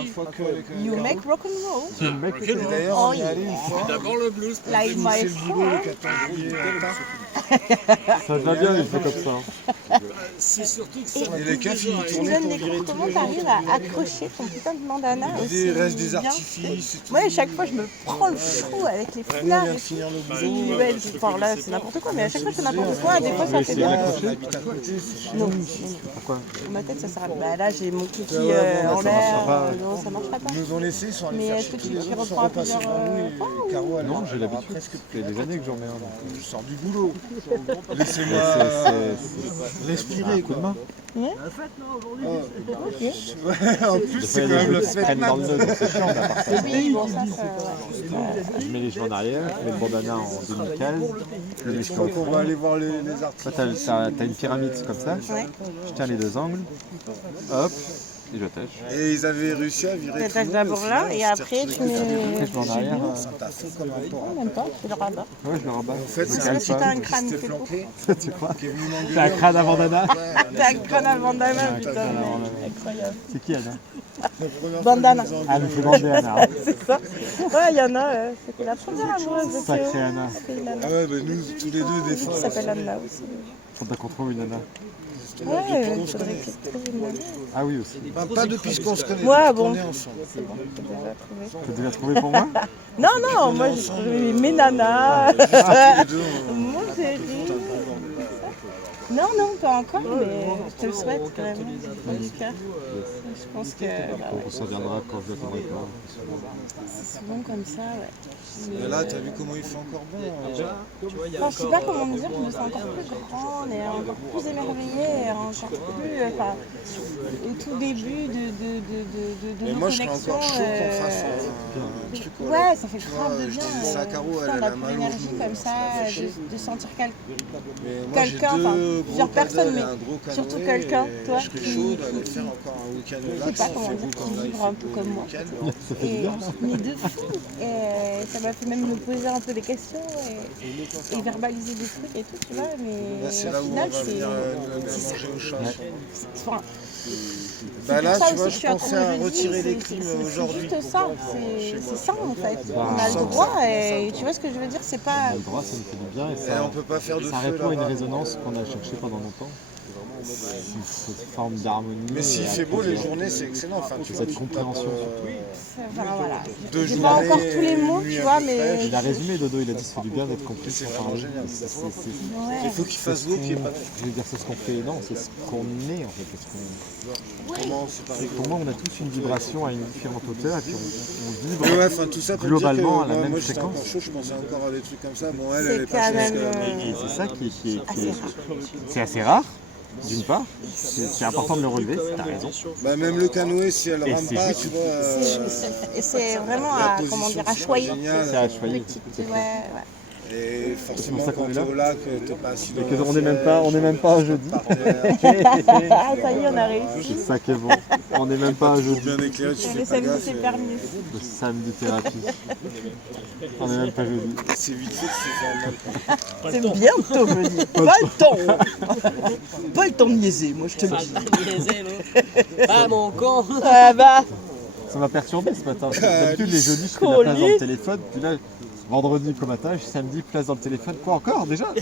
You make rock'n'roll? Le mec, D'ailleurs, Oh, on est allé une fois. D'abord le blues. Like my C'est le boulot le friend. 14 juillet matin. ça va bien, il fait comme ça. C'est surtout que Et les keufs, ils Tu me tournaient donnes pour des virer cours, tous comment les t'arrives à accrocher ton putain de bandana aussi Il reste des bien? artifices et tout. Ouais, chaque fois je me prends le chou avec les Nous, on foulards vient et de finir le tout. boulot. Ouais, enfin, là c'est n'importe quoi, mais à chaque fois je fais n'importe quoi, des fois ça fait bien. On habite à côté. Non, Pourquoi? dans ma tête ça sert à rien. Bah là j'ai mon kiki Ouais, ouais, en ça l'air, marchera pas, ouais. non ça marchera pas. Ils nous ont laissé, ils sont allés Mais faire est-ce que chier tu tous les t'y autres, ils sont reprends repassés plusieurs devant nous fois et Caro, elle Non, a j'ai l'habitude. presque Ça fait des années que j'en mets un. Je sors du boulot. Laissez-moi respirer, quoi. Ouais. Ouais, en plus, c'est quand même le fait. Prennent dans le nœud, donc c'est chiant d'avoir ça. Oui, bon ça ouais. Je mets les cheveux en arrière, je mets le bandana en demi-case, je mets les cheveux au Donc on fond. va aller voir les Toi, artistes. t'as une pyramide comme ça, Ouais. je tiens les deux angles, hop, et j'attache. Et ils avaient réussi à virer tout T'attaches le monde. d'abord là et après tu mets... Après, je mets en arrière, T'as fait comme un porc. En même temps, tu le rabats. ouais, je le rabats. En fait, Je c'est cale Parce que t'as pas. un crâne C'était fait pour. flanqué. Tu crois? Qui est venu m'engueuler. T'as un crâne à bandana? T'as un crâne à bandana, putain, crâne à mais bandana. incroyable. C'est qui, Anna? La première fois, Bandana. ils nous ont Ah, elle me fait bander, Anna. C'est ça. Ouais, il y en a, c'était la première amoureuse de Théo. Sacrée Anna. C'était une nana Ah ouais, bah nous, tous les deux, des fois. qui s'appelle Anna aussi. Faut qu'on trouve une Anna. Ouais, il faudrait que tu trouves une nana. Ah oui, aussi. Pas depuis qu'on se connaît. Ouais, depuis bon. qu'on est ensemble. C'est bon, j'ai déjà trouvé. T'as déjà trouvé pour moi? Non, non, moi j'ai trouvé mes nanas. Tous les deux, Mon chéri. Non, non, pas encore, mais je te le souhaite quand même, du cœur. Je pense que bah, ouais, On s'en viendra quand je viendrai pas. c'est souvent comme ça, ouais. Et là, t'as vu comment il fait encore bon. Enfin, je sais pas comment dire, je me sens encore plus grande et encore plus émerveillée, et encore plus, enfin, au tout début de Mais nos moi, je serais connexions. encore chaud qu'on fasse un truc. Ouais, ça fait Tu grave vois, de je bien. disais ça à Caro, Putain, elle la a mal au énergie genou. comme ça, de sentir Mais moi, j'ai quelqu'un, enfin, deux plusieurs gros personnes, cadets et mais un gros canoë, surtout et quelqu'un, toi, Je serais chaud d'aller faire encore un week-end je sais relax. pas Il comment fait dire, beau qui quand là, il vivre un fait peu beau comme le moi. week-end. Et mais de fou. Et ça m'a fait même me poser un peu des questions et verbaliser des trucs et tout, tu vois. Mais Là, c'est au là où on final, va venir manger au chat. enfin, Bah là, pour ça tu vois, aussi je que suis pensais à entre retirer jeudi, les c'est- clims c'est aujourd'hui. juste ça, c'est ça en fait. On a le droit et tu vois ce que je veux dire, c'est pas. On a le droit, ça nous fait du bien et Et on ça, peut pas faire de ça feu répond à une là-bas. résonance qu'on a cherchée pendant longtemps. cette forme d'harmonie. Mais s'il et fait beau, après, les journées, c'est excellent. Enfin, tu cette vois, compréhension. Enfin, voilà. Deux J'ai pas journées, encore tous les mots, une nuit tu un vois, peu mais. fraîche. Il a résumé Dodo, il a dit ça fait du bien d'être compris C'est sans vraiment parler. génial. Ouais. Il faut qu'il fasse beau, qu'il n'y ait pas de Je veux dire, c'est ce qu'on fait, non, c'est ce qu'on est en fait. Parce comment c'est pareil. pour moi, on a tous une vibration à une différente hauteur et puis on vibre. Mais ouais, enfin tout ça pour globalement, dire que à la même moi j'étais fréquence. encore chaud, je pensais encore à des trucs comme ça. Bon, elle C'est est pas quand chaude. même. Et c'est ça qui est- assez rare. c'est assez rare, d'une part. C'est important de le relever, t'as raison. Bah, même le canoë, si elle Et rame c'est pas, juste- tu vois. Et c'est vraiment la à, comment position, dire, à c'est choyer. génial. C'est à choyer. Ouais, ouais. Et C'est forcément, pour ça qu'on quand est t'es là. au lac, t'es pas assis dans Et que un on n'est même siège, pas un jeudi. par terre. Ah, ça y est, on a réussi. C'est ça qui est bon. On n'est même pas un Toujours jeudi. bien éclairé, tu Le fais pas samedi, gaffe. c'est permis. Le samedi thérapie. On n'est même pas jeudi. C'est vite fait, tu fais un C'est bientôt, je dis. Pas le temps. Pas le temps de niaiser, moi je te le dis. Ah mon con. Ah bah, Ça m'a perturbé ce matin. D'habitude, les jeudis, je fais de la place dans le téléphone. Puis là, vendredi comme matin, samedi, place dans le téléphone. Quoi encore déjà?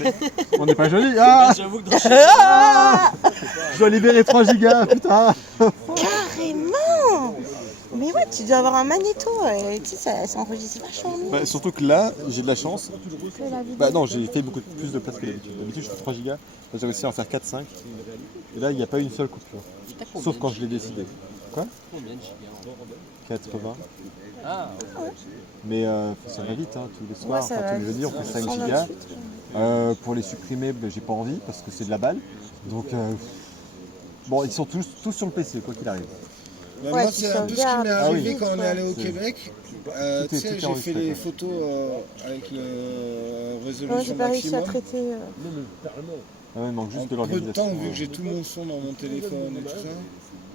On n'est pas jeudi. Ah, J'avoue que dans je dois libérer 3 gigas, putain. carrément. Mais ouais, tu dois avoir un magnéto. Et tu sais, ça enregistre vachement mieux. Bah, surtout que là, j'ai de la chance. que la vidéo. Bah non, j'ai fait beaucoup plus de place que d'habitude. D'habitude, je fais 3 gigas. Là, j'ai réussi à en faire 4-5. Et là, il n'y a pas une seule coupure. Sauf quand je l'ai décidé. Quoi? combien de gigas? 80. Ah, Mais ça va vite, hein, tous les soirs, Ouais, ça enfin va tous les jeudis, on fait 5 gigas. Pour les supprimer, ben, j'ai pas envie parce que c'est de la balle. Donc, bon, ils sont tous sur le PC, quoi qu'il arrive. Bah, Ouais, moi, tu c'est un peu ce qui sauvegardes. m'est Ah oui. arrivé quand on est allé au C'est- Québec. Tout Tu est- sais, tout est j'ai fait enregistré, les quoi. photos avec le Ouais, résolution j'ai pas réussi à maximum. traiter. Ah ouais, il manque En juste de peu de l'organisation. temps, vu que j'ai tout mon son dans mon téléphone et tout ça,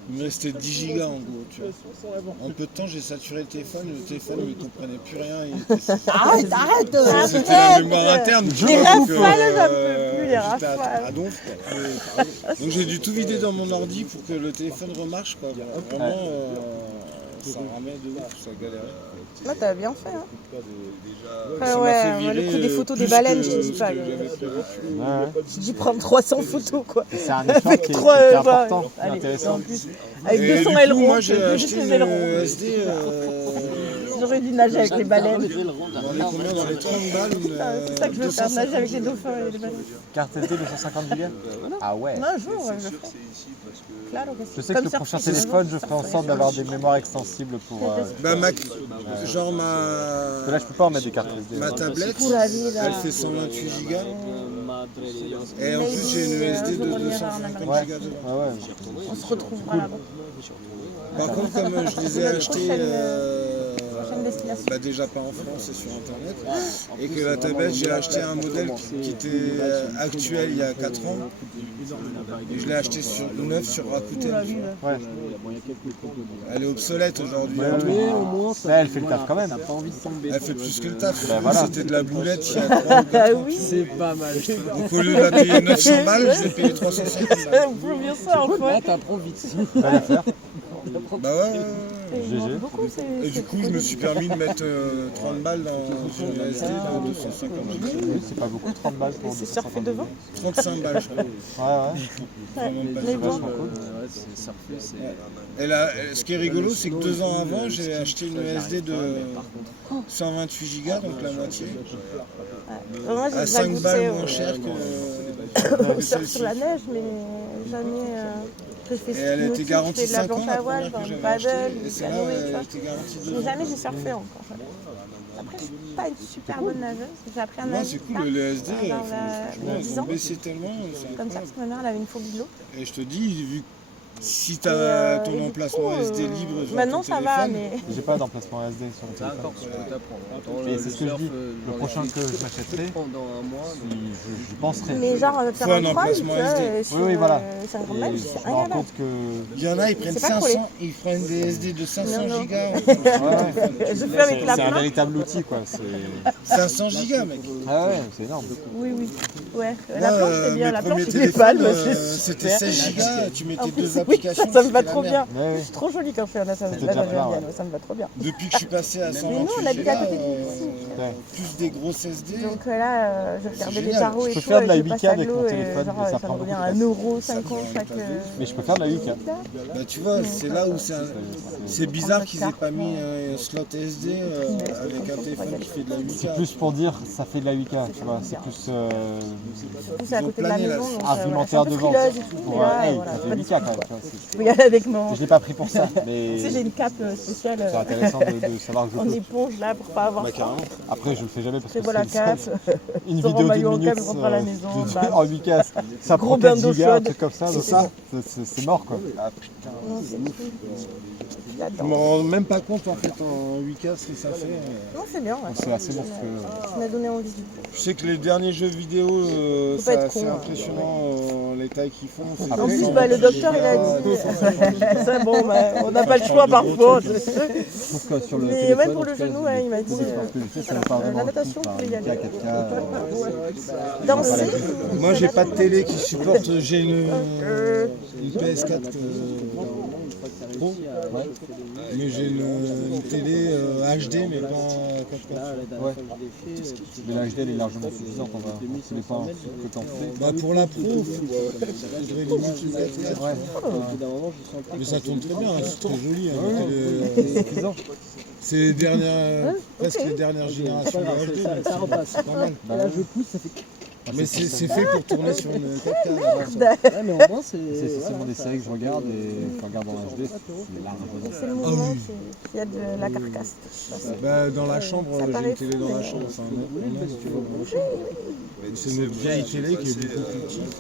il me restait 10 gigas en gros. Tu vois. En peu de temps, j'ai saturé le téléphone il ne comprenait plus rien. Arrête, arrête. C'était la mémoire interne. tu Les vois, donc, rafales, j'en peux plus, les j'étais rafales. à donf, quoi. Donc j'ai dû tout vider dans mon ordi pour que le téléphone remarche. Quoi. Vraiment, ça ramait de ouf, ça galérait. Là, t'as bien fait. Hein. Ça Enfin, m'a ouais, fait moi, le virer, coup des photos plus des baleines, que je te dis ce pas. que j'avais prévu. Ouais, ouais. J'ai dû prendre 300 photos, quoi. C'est un effort Avec qui est, trois, qui est bah, important, qui est allez, intéressant. en plus, avec Et 200 du coup, ailerons, moi j'ai juste acheté les une ailerons. SD J'aurais dû nager avec les baleines. dans les combien, dans les 30 balles. C'est ça que je veux faire, nager avec les dauphins et les baleines. Carte SD 250 gigas. Ah ouais. Un jour, ouais, je le ferai. Claro que Je sí. sais que Comme le ça, prochain c'est téléphone, je ça, ferai en ça, sorte ça, d'avoir des mémoires extensibles pour. Bah, genre Parce que là, je peux pas en mettre des cartes SD. ma tablette, Pour la vie, là. elle fait 128 gigas. madre de Dios. Et en plus, j'ai une SD de un jour, on ira en 250 Ouais. gigas dedans. Ouais, ouais. On se retrouvera là-bas. Par contre, comme je les ai Notre achetés prochaine destination. bah déjà pas en France et sur internet, et que la tablette, j'ai acheté un modèle qui était actuel il y a 4 ans, et je l'ai acheté sur neuf sur Rakuten. Ouais. Elle est obsolète aujourd'hui. Ouais, hein. ouais. Mais au moins, ça Là, elle fait le taf quand même. t'as pas envie de tomber. Elle fait plus que le taf. Bah, voilà. C'était de la boulette il y a 3 ou 4 Ah ans. oui, C'est pas mal. Je trouve. Donc au lieu de la payer 900 balles, je l'ai payé 350 balles. on peut bien ça en Là, fait. t'apprends vite. Va la faire. Bah ouais. Il manque GG. beaucoup, Et du coup, je me suis permis de mettre 30 balles dans une SD de 250 gigas. Oui, c'est pas beaucoup, 30 balles pour C'est surfé devant. 35 balles, je crois. Ouais, ouais. Vraiment pas Mais cher. bon. Ouais, c'est surfer, c'est. Et là, ce qui est rigolo, c'est que 2 ans avant, j'ai acheté une SD de 128 Go, donc la moitié, Moi, j'ai à déjà 5 goûté balles moins cher que au surf celle-ci. sur la neige, mais jamais. Que je fais Et elle ski était nautique, je garantie fais de la 5 ans, planche la à voile, première que du j'avais paddle, achetée, et du celle-là, canoë, tu elle vois. était garantie 2 Mais ans. jamais j'ai surfé encore. Après, je suis pas une super bonne nageuse. J'ai appris à Non, nager. c'est cool, le SD, dans la- franchement, dans elles 10 ont ans. baissé tellement, c'est Comme ça, incroyable. parce que ma mère, elle avait une phobie de l'eau. Et je te dis, vu que si tu Et, as et ton du emplacement coup, SD libre sur maintenant, ton ça va, téléphone, mais. J'ai pas d'emplacement SD sur mon C'est téléphone. encore ce que t'apprends. Et c'est ce que je dis. Le prochain que je m'achèterai, Pendant un mois. je penserai. Mais genre, faire Faut un un troll, tu emplacement vois, SD. sur Oui, voilà. 50 Et mètres, je c'est me rends incroyable. compte que. il y en a, ils prennent C'est pas collé. 500, ils prennent des SD de 500 Non, non. gigas. Je fais avec la C'est un main. véritable outil, quoi. C'est... 500 gigas, mec. Ah ouais, c'est énorme. Oui, oui. Ouais, Moi, la planche, c'est bien. mes La planche, premiers c'est des palmes, téléphones, c'est c'était super. 16 gigas, tu En mettais plus, 2 oui, applications. ça me va c'était la trop merde. bien. Ouais, Je ouais. suis trop jolie quand je fais la C'était nage déjà plein, indienne, ouais. ça me va trop bien. Depuis que je suis passé à Mais 128 nous, on habite à gigas, côté d'ici. plus des grosses SD. Donc là, je regardais les génial. tarots et Je peux tout, faire de la je 8K passe à avec mon l'eau et téléphone, genre, mais ça ça prend me revient beaucoup de à 1,50€ chaque... Mais je peux faire de la 8K. Bah, tu vois, c'est là où c'est bizarre qu'ils aient pas mis un slot SD avec un téléphone qui fait de la 8K. C'est plus pour dire ça fait de la 8K, tu vois. C'est plus Surtout, c'est à côté de la plané, là, maison, donc argumentaire je suis de un peu vente. frileuse et tout, mais Ouais, là, hey, voilà, ça fait pas 8K du quand tout. même, tu vois. Je peux y aller avec mon... Je l'ai pas pris pour ça, mais Tu sais, j'ai une cape spéciale c'est intéressant de savoir que je en peux. éponge là pour pas avoir Bah, froid. carrément. Après, je le fais jamais parce que C'est la cape. une Sors en vidéo d'une maillot en minute cape, je rentre à la maison, bah. en 8K. Ça Gros prend bain 4 d'eau gigas, un chaude. truc comme ça. C'est donc ça. C'est mort quoi. Ah, Non, c'est Je là-dedans. me rends même pas compte en fait en 8K ce que ça fait. Non, c'est bien, ouais. c'est assez monstrueux. Ça m'a donné envie. Je sais que les derniers jeux vidéo, Faut pas être con, c'est hein. impressionnant les tailles qu'ils font. c'est En plus, 200, bah, le docteur, il a 200, dit... C'est bon, bah, on n'a pas le choix parfois. Sauf que sur le Mais téléphone, même pour en le tout cas, genou, ouais, il m'a dit... ça va pas vraiment la le coup, natation, enfin, vous pouvez y aller. 8K, 4K. Danser Moi j'ai pas de télé qui supporte, j'ai une PS4 Pro, mais j'ai une télé HD mais pas 4K. Ouais. Mais la HD elle est largement suffisante, on va. Ça dépend ce que t'en fais. Bah pour la Pro, faudrait limite une 4K. Ouais. Mais ça tourne très bien, hein, c'est très joli. Hein, C'est suffisant. c'est les dernières, presque les dernières générations de HD, donc c'est pas mal. Bah, Là, je pousse, ça fait. Mais c'est fait pour tourner sur une 4K. Ouais, mais au moins, c'est. c'est essentiellement des séries que je regarde et quand je regarde en HD, c'est largement. C'est le mouvement qui a de la carcasse. Bah, dans la chambre, Ça j'ai paraît une télé fou, dans la mais- chambre. Enfin, c'est une vieille télé qui est beaucoup plus petite.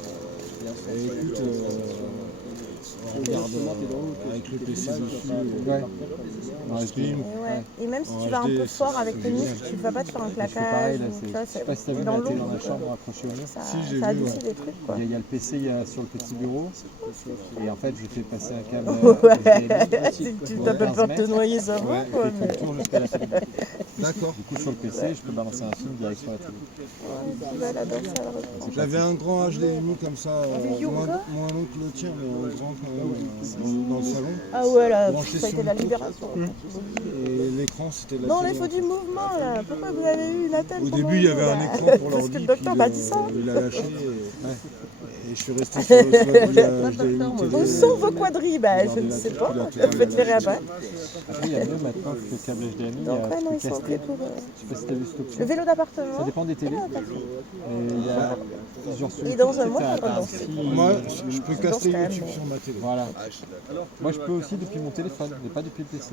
Et écoute, on regarde avec le PC dessus, Ouais. on stream. Et même si En tu vas un HD, peu fort avec tes muscles, tu ne vas pas te faire un Je fais claquage. pareil là, Tu vois, je sais pas si t'as vu dans la télé l'eau. dans la chambre accrochée au mur. Ça, Si, j'ai ça vu, adoucit des trucs, quoi. Il y a le PC sur le petit bureau et en fait j'ai fait passer un câble Ouais, HDMI. tu t'as pas peur de te noyer, ça va, quoi. Fait tout mais- le tour jusqu'à la télé. D'accord. Du coup sur le PC je peux balancer un film direct sur la télé. Tu vas la danse, elle reprend. J'avais un grand HDMI comme ça, moins long que le tien, mais un grand quand même, dans le salon. Ah ouais, là, Branché ça a sur été la le truc. libération. Et l'écran, c'était la Non, télé. il faut du mouvement, là. Pourquoi vous avez eu la tête Au pendant début, il y avait un là écran pour Parce l'ordi, que le docteur puis m'a dit ça. il a lâché et je suis resté sur le slot du HDMI télé. Où sont vos quadrilles? Bah, je ne sais pas. Faites les rabat. Après il y a mieux maintenant que le câble HDMI, il y Donc, a ouais, non, le ils sont prêts casting. pour. Je sais pas si t'as vu cette option. Le vélo Ça d'appartement. dépend des télés. Et il y a plusieurs solutions. Et dans un mois, Tu sais, ça va t'as un danser. petit- Moi, je peux caster quand même. YouTube sur ma télé. Voilà. Moi je peux aussi depuis mon téléphone, mais pas depuis le PC.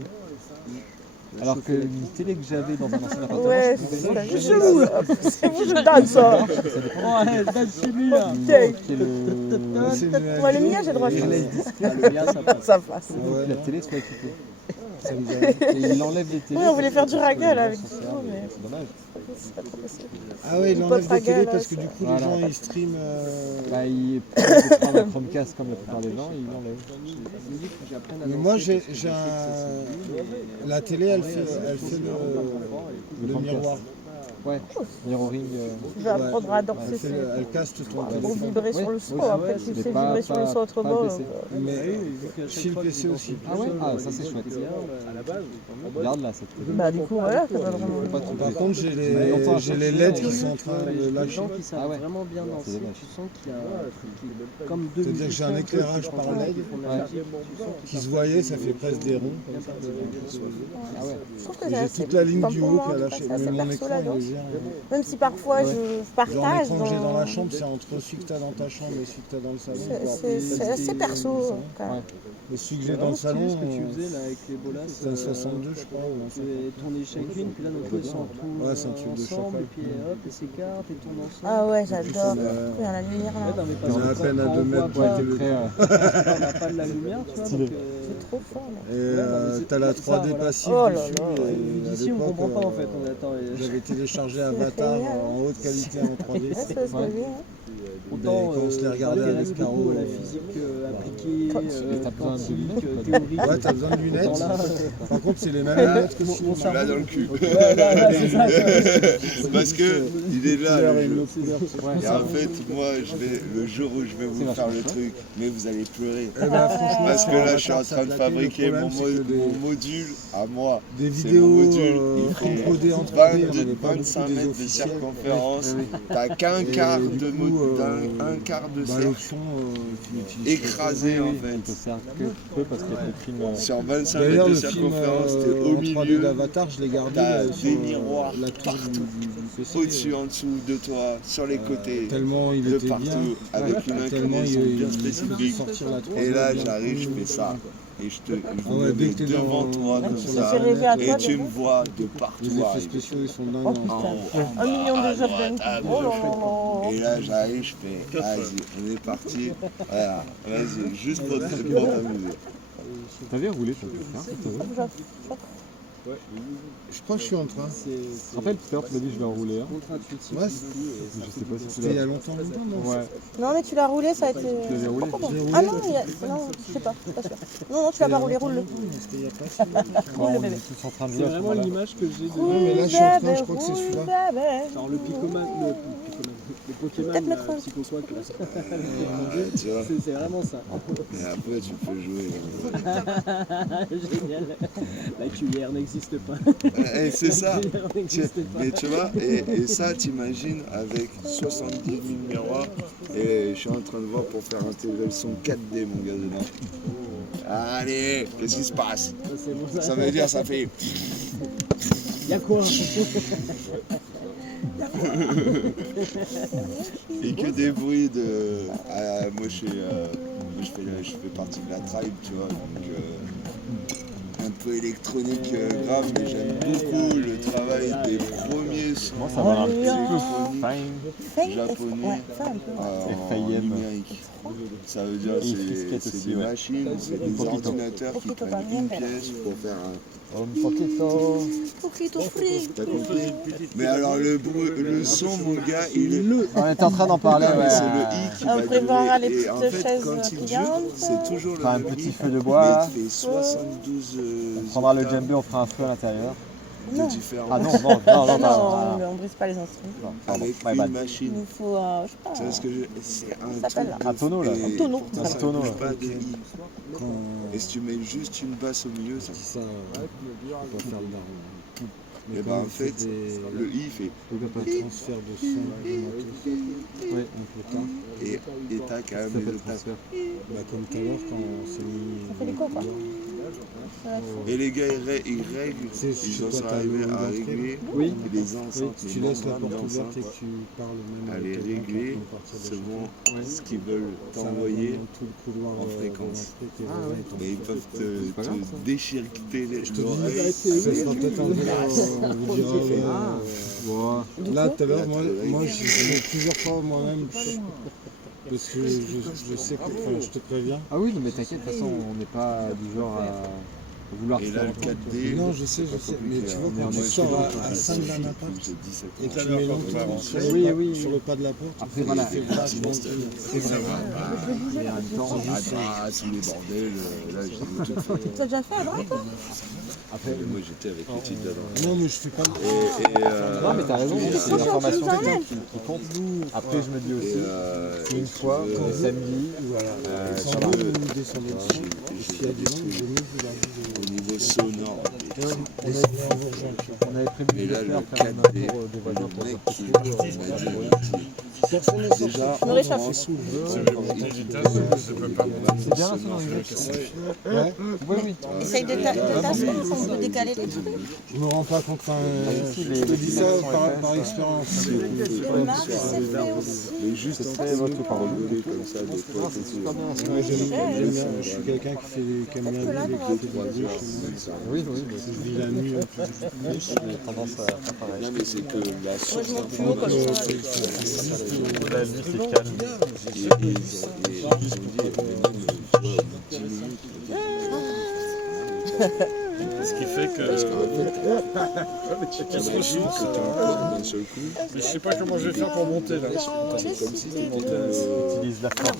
Alors que une télé que j'avais dans un ancien appartement, Ouais, je pouvais c'est vous, c'est vous, je danse. Ça. Ouais, danse chez lui, là. qui est le... C'est une Moi, le mien, j'ai le droit de Et faire. Le mien, ça passe. Ça passe. que la télé soit équipée. Et il enlève les télés. Oui, on voulait faire du raga, là, avec C'est tout, mais dommage. c'est pas trop possible. Ah ouais, il Pas enlève de des télés raga, parce que là, du coup, Voilà. les gens, ils streament. Bah, il prend un Chromecast comme la plupart des gens, il l'enlève. Mais moi, j'ai la télé, elle fait le miroir. Ouais, mirroring. Je vais apprendre à danser, Elle, fait elle caste ton pour téléphone. vibrer sur le son. Après, tu mais sais pas- vibrer sur le son pas autrement. le PC. Mais chez le PC aussi. Ah ouais, ah, ça c'est chouette. Regarde là, cette télé. Bah, du coup, voilà, ça va vraiment. Pas tout Par contre, j'ai longtemps à les LED qui sont en train de Les lâcher. gens qui savent Ah ouais. vraiment bien danser, C'est dommage. tu sens qu'il y a un truc qui- comme deux C'est-à-dire que j'ai un musiciens éclairage qui par font LED la musique, tu sens qui se voyait, ça fait presque des ronds. Ah ouais. Je trouve que Et c'est j'ai assez. toute la ligne enfin, du pour haut moi, qui a en tout lâché. cas, Mais c'est mon perso, écran, la il danse. est géré. Même si parfois je Genre partage. l'écran que j'ai dans la chambre, c'est entre celui que tu as dans ta chambre et celui que tu as dans le salon. C'est assez perso. quand même. Et celui que j'ai dans le salon, ce que tu faisais là avec les bolas. c'est un 62, je crois. ou un Tu fais tourner chacune, puis là d'un coup elles sont Ouais, c'est un truc de ensemble, chocolat. et puis hop, elles s'écartent, elles tournent ensemble. Ah ouais, j'adore. Euh, Il y a la lumière Ouais, là. non, mais On parce est à que peine à quand 2 on mètres voit du Très, on n'a pas de la lumière, tu vois. Stylé. Donc, C'est trop fort. Mais... Et t'as la 3D passive Oh là dessus. là. et à D'ici on l'époque, comprend pas en fait, on attend. J'avais téléchargé téléchargé Avatar en haute qualité en 3D. Ouais, ça se voit bien. Autant quand on se les regardait t'intéresse avec Caro, beaucoup à la physique appliquée, Quand- t'as besoin de quantique, lunettes, théorique. Ouais, t'as besoin de lunettes. Autant là, Par contre, c'est les mêmes lunettes que mon sinon. Tu l'as dans le cul. Ouais, là, c'est ça, quoi. Parce que il est là le jeu. Ouais, Et en fait, moi, le jour où je vais vous faire le truc, mais vous allez pleurer. Eh ben, franchement, Parce que là, je suis en ça train de a claqué. fabriquer Le mon problème, c'est que mon module à moi. des C'est vidéos mon module. en Il fait 3D en 3D, il y en 22, avait pas 25 beaucoup des mètres de officiels. circonférence. T'as qu'un quart Et du de coup, un quart de Bah, cercle le son, tu l'utilises. écrasé en Il te fait. sert que peu parce qu'il y a des films. Sur 25 D'ailleurs, mètres de le film circonférence, t'es au en 3D milieu. d'Avatar, je l'ai gardé t'as sur des miroirs la tour partout. du PC. Au-dessus, en dessous de toi, sur les côtés, Tellement il de était partout, bien. avec une Tellement inclinaison bien il faisait spécifique. sortir la 3D. Et là, j'arrive, je fais ça. Et je Ah ouais, me dès mets que t'es devant dans- toi comme sur Ça ça. fait rêver à Et toi, tu déjà. me vois de Les partout effets arriver. spéciaux, ils sont dingues. Oh hein. putain. En haut, 1 million à de jeux droite, à de Oh là là là. Et là, j'arrive, je fais, vas-y, on est parti. Voilà, vas-y, juste pour t'amuser. T'avais roulé, ça peut faire. T'avais. Je crois que je suis en train. Tu te rappelles tout à l'heure, tu m'as dit je vais en rouler un. Contre-intuitif. Ouais, Mais je sais pas si tu c'était il y l'as. a longtemps, non Ouais, Non, mais tu l'as roulé, ça a été. tu l'avais roulé. Je l'ai roulé. Ah non, non, je sais pas, je suis pas sûre. Non, non, tu l'as pas roulé, roule-le. C'était il y a pas si longtemps. Quand on bébé. est tous en train de C'est jouer à ce vraiment moment-là. l'image que j'ai de. Non, mais là, je suis en train, je crois que c'est celui-là. Alors le Picoman, le Pokémon, Peut-être la mettre un- Psychoquack, là. Tu vois. C'est vraiment ça. Et après, tu peux jouer. Génial. La cuillère n'existe pas. C'est ça. La cuillère n'existe pas. Mais tu vois, et ça, t'imagines avec 70 000 miroirs, et je suis en train de voir pour faire intégrer le son 4D, mon gars, dedans. Allez, qu'est-ce qui se passe? Ça, c'est bon, Ça veut dire, ça fait. Y'a quoi? Et que des bruits de. Moi, je fais partie de la tribe, tu vois, donc un peu électronique grave, mais j'aime beaucoup le travail des premiers sons Moi, ça va un petit électroniques peu fine. japonais Ouais, ça un peu. en FIM. numérique. Ça veut dire Et Frisket c'est aussi, des ouais. machines, c'est des Poquito. ordinateurs qui Poquito prennent también, une pero- pièce pour faire un. Un poquito. Poquito frito. T'as compris? Mais alors le son, mon gars, il est. On était en train d'en parler, Non, mais ouais. c'est le i qui On va préparera durer. les Et en petites fait, chaises quand il dure, pliantes. c'est toujours le Enfin, un même petit i, feu de bois. mais il fait 72 On prendra le octaves djembé, on fera un feu à l'intérieur. Non. de différence. Ah non, non, non, Ah non, non, non. on brise pas les instruments. Non, pardon, Avec my une bad. Il machine. nous faut, je sais pas. Tu vois ce que c'est un Ça s'appelle truc un de tonneau, là. fou. Et Un tonneau. pourtant, ça Un tonneau, bouge là. pas de i. Quand Et si tu mets juste une basse au milieu, ça. ça, on va faire le daron. Mais Et quand ben en on fait fait, des le i fait. transferts de son de matos, Oui. on peut tard. Et t'as quand Ça même fait les le octaves. transfert. Bah, comme tout à l'heure quand on s'est mis. Ça fait l'écho, quoi. Et les gars, ils règlent, C'est- ils c'est en quoi, sont t'as arrivés le à d'entrée, régler Oui. les Oui, enceintes, si les tu laisses la membranes porte ouverte et d'enceintes, que tu parles même à avec les quelqu'un qui régler est en train de partir de selon Ouais. ce qu'ils veulent ça va t'envoyer. dans tout le couloir en fréquence. de l'entrée, tes Ah oreilles, ouais. ton Mais ils son. peuvent pas grave, ça. te déchiqueter Je te dis, l'oreille. ça sera peut-être un jour, on vous dira. Ah. Wow. Là, tout à l'heure, Là, moi je l'ai plusieurs fois moi-même. Parce que je sais que, enfin, je te préviens. Ah oui, mais t'inquiète, de toute façon, on n'est pas du genre à vouloir Et se là, faire le 4D. Non, je sais, mais tu vois, quand tu sors à 5 d'un appart et que tu mets longtemps sur le Oui, pas- oui. sur le pas de la porte, Après, voilà. c'est vachement bien. C'est vrai. Mais en même temps, tous les bordels, là, j'ai tout fait. Tu l'as déjà fait à droite, toi? après, Moi, j'étais avec les titres dedans. Non, mais je fais pas. non, mais t'as raison, Et, c'est l'information quand même. qui compte. Après, je me dis aussi, et une fois, le samedi, Voilà. tu Sans veux, vous descendez le son. Et s'il y a du monde, je mieux vous la au niveau sonore, Ouais, on a vous rejoint, tu vois. on avait prévu mais de là, le le faire un 4D, tour des voisins pour le mec dire qui m'a dit, Personne n'est sorti. déjà, Me réchauffe. en dessous, c'est bien la sonorisation. Ouais. Oui, oui. Essaye de tasser, on peut décaler les trucs. Je me rends pas compte, enfin, ici, je te les dis ça dimensions par expérience. Le Mars, c'est fait aussi. mais juste en très train de votre parole. rigoler comme ça, des fois, C'est super bien. Ouais, j'aime bien, je suis quelqu'un qui aime bien vivre avec les trois bruits, heures, Oui, oui, mais je vis la nuit un peu plus. j'ai tendance à faire pareil. Non, mais c'est que la Moi, source je monte plus haut comme ça. La nuit, c'est calme. ils ont dit, mais même, tu vois, 10 minutes, Ce qui fait que. Qui se ressource. Mais je sais pas comment je vais faire pour monter là. Utilise la force.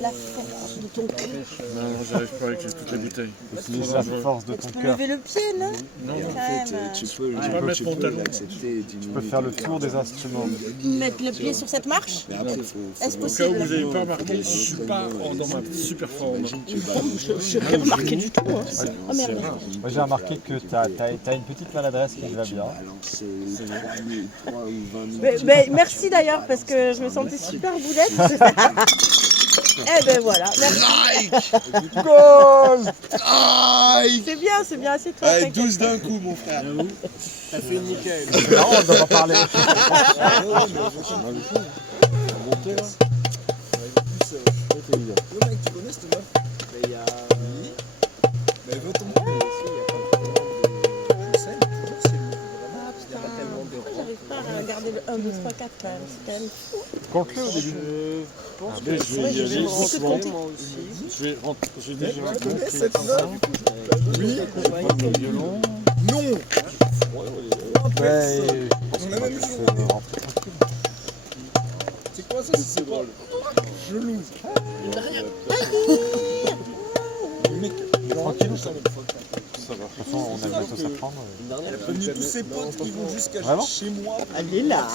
La force de ton cœur. Non, j'arrive pas avec toutes les bouteilles. Utilise la force de Tu ton peux cœur. lever le pied, non? Non, Tu peux mettre mon talon. l'accepter. Tu peux faire le tour des instruments. Mettre le pied sur cette marche? Mais après, Est-ce au cas où vous possible? n'avez pas remarqué, je suis pas dans ma super forme. Je n'ai pas remarqué du tout. Hein. Oh merde. Moi j'ai remarqué que t'as une petite maladresse qui va bien. Merci d'ailleurs parce que je me sentais super boulette. Eh ben voilà, merci. C'est bien, c'est toi. Allez, t'inquiète. 12 d'un coup, mon frère. T'as fait nickel. C'est marrant, on doit en parler. J'arrive pas à regarder le 1, 2, 3, 4 quand même. C'est quand même fou. Compte-le au début. Je vais y aller doucement. J'ai déjà rentré cette le violon. Ouais, On a même eu C'est quoi ça? C'est drôle. Gelou. tranquille. Ça va. De toute façon, on a bientôt ça prendre. Elle a prévenu tous ses potes qui vont jusqu'à Vraiment chez moi. Elle est là.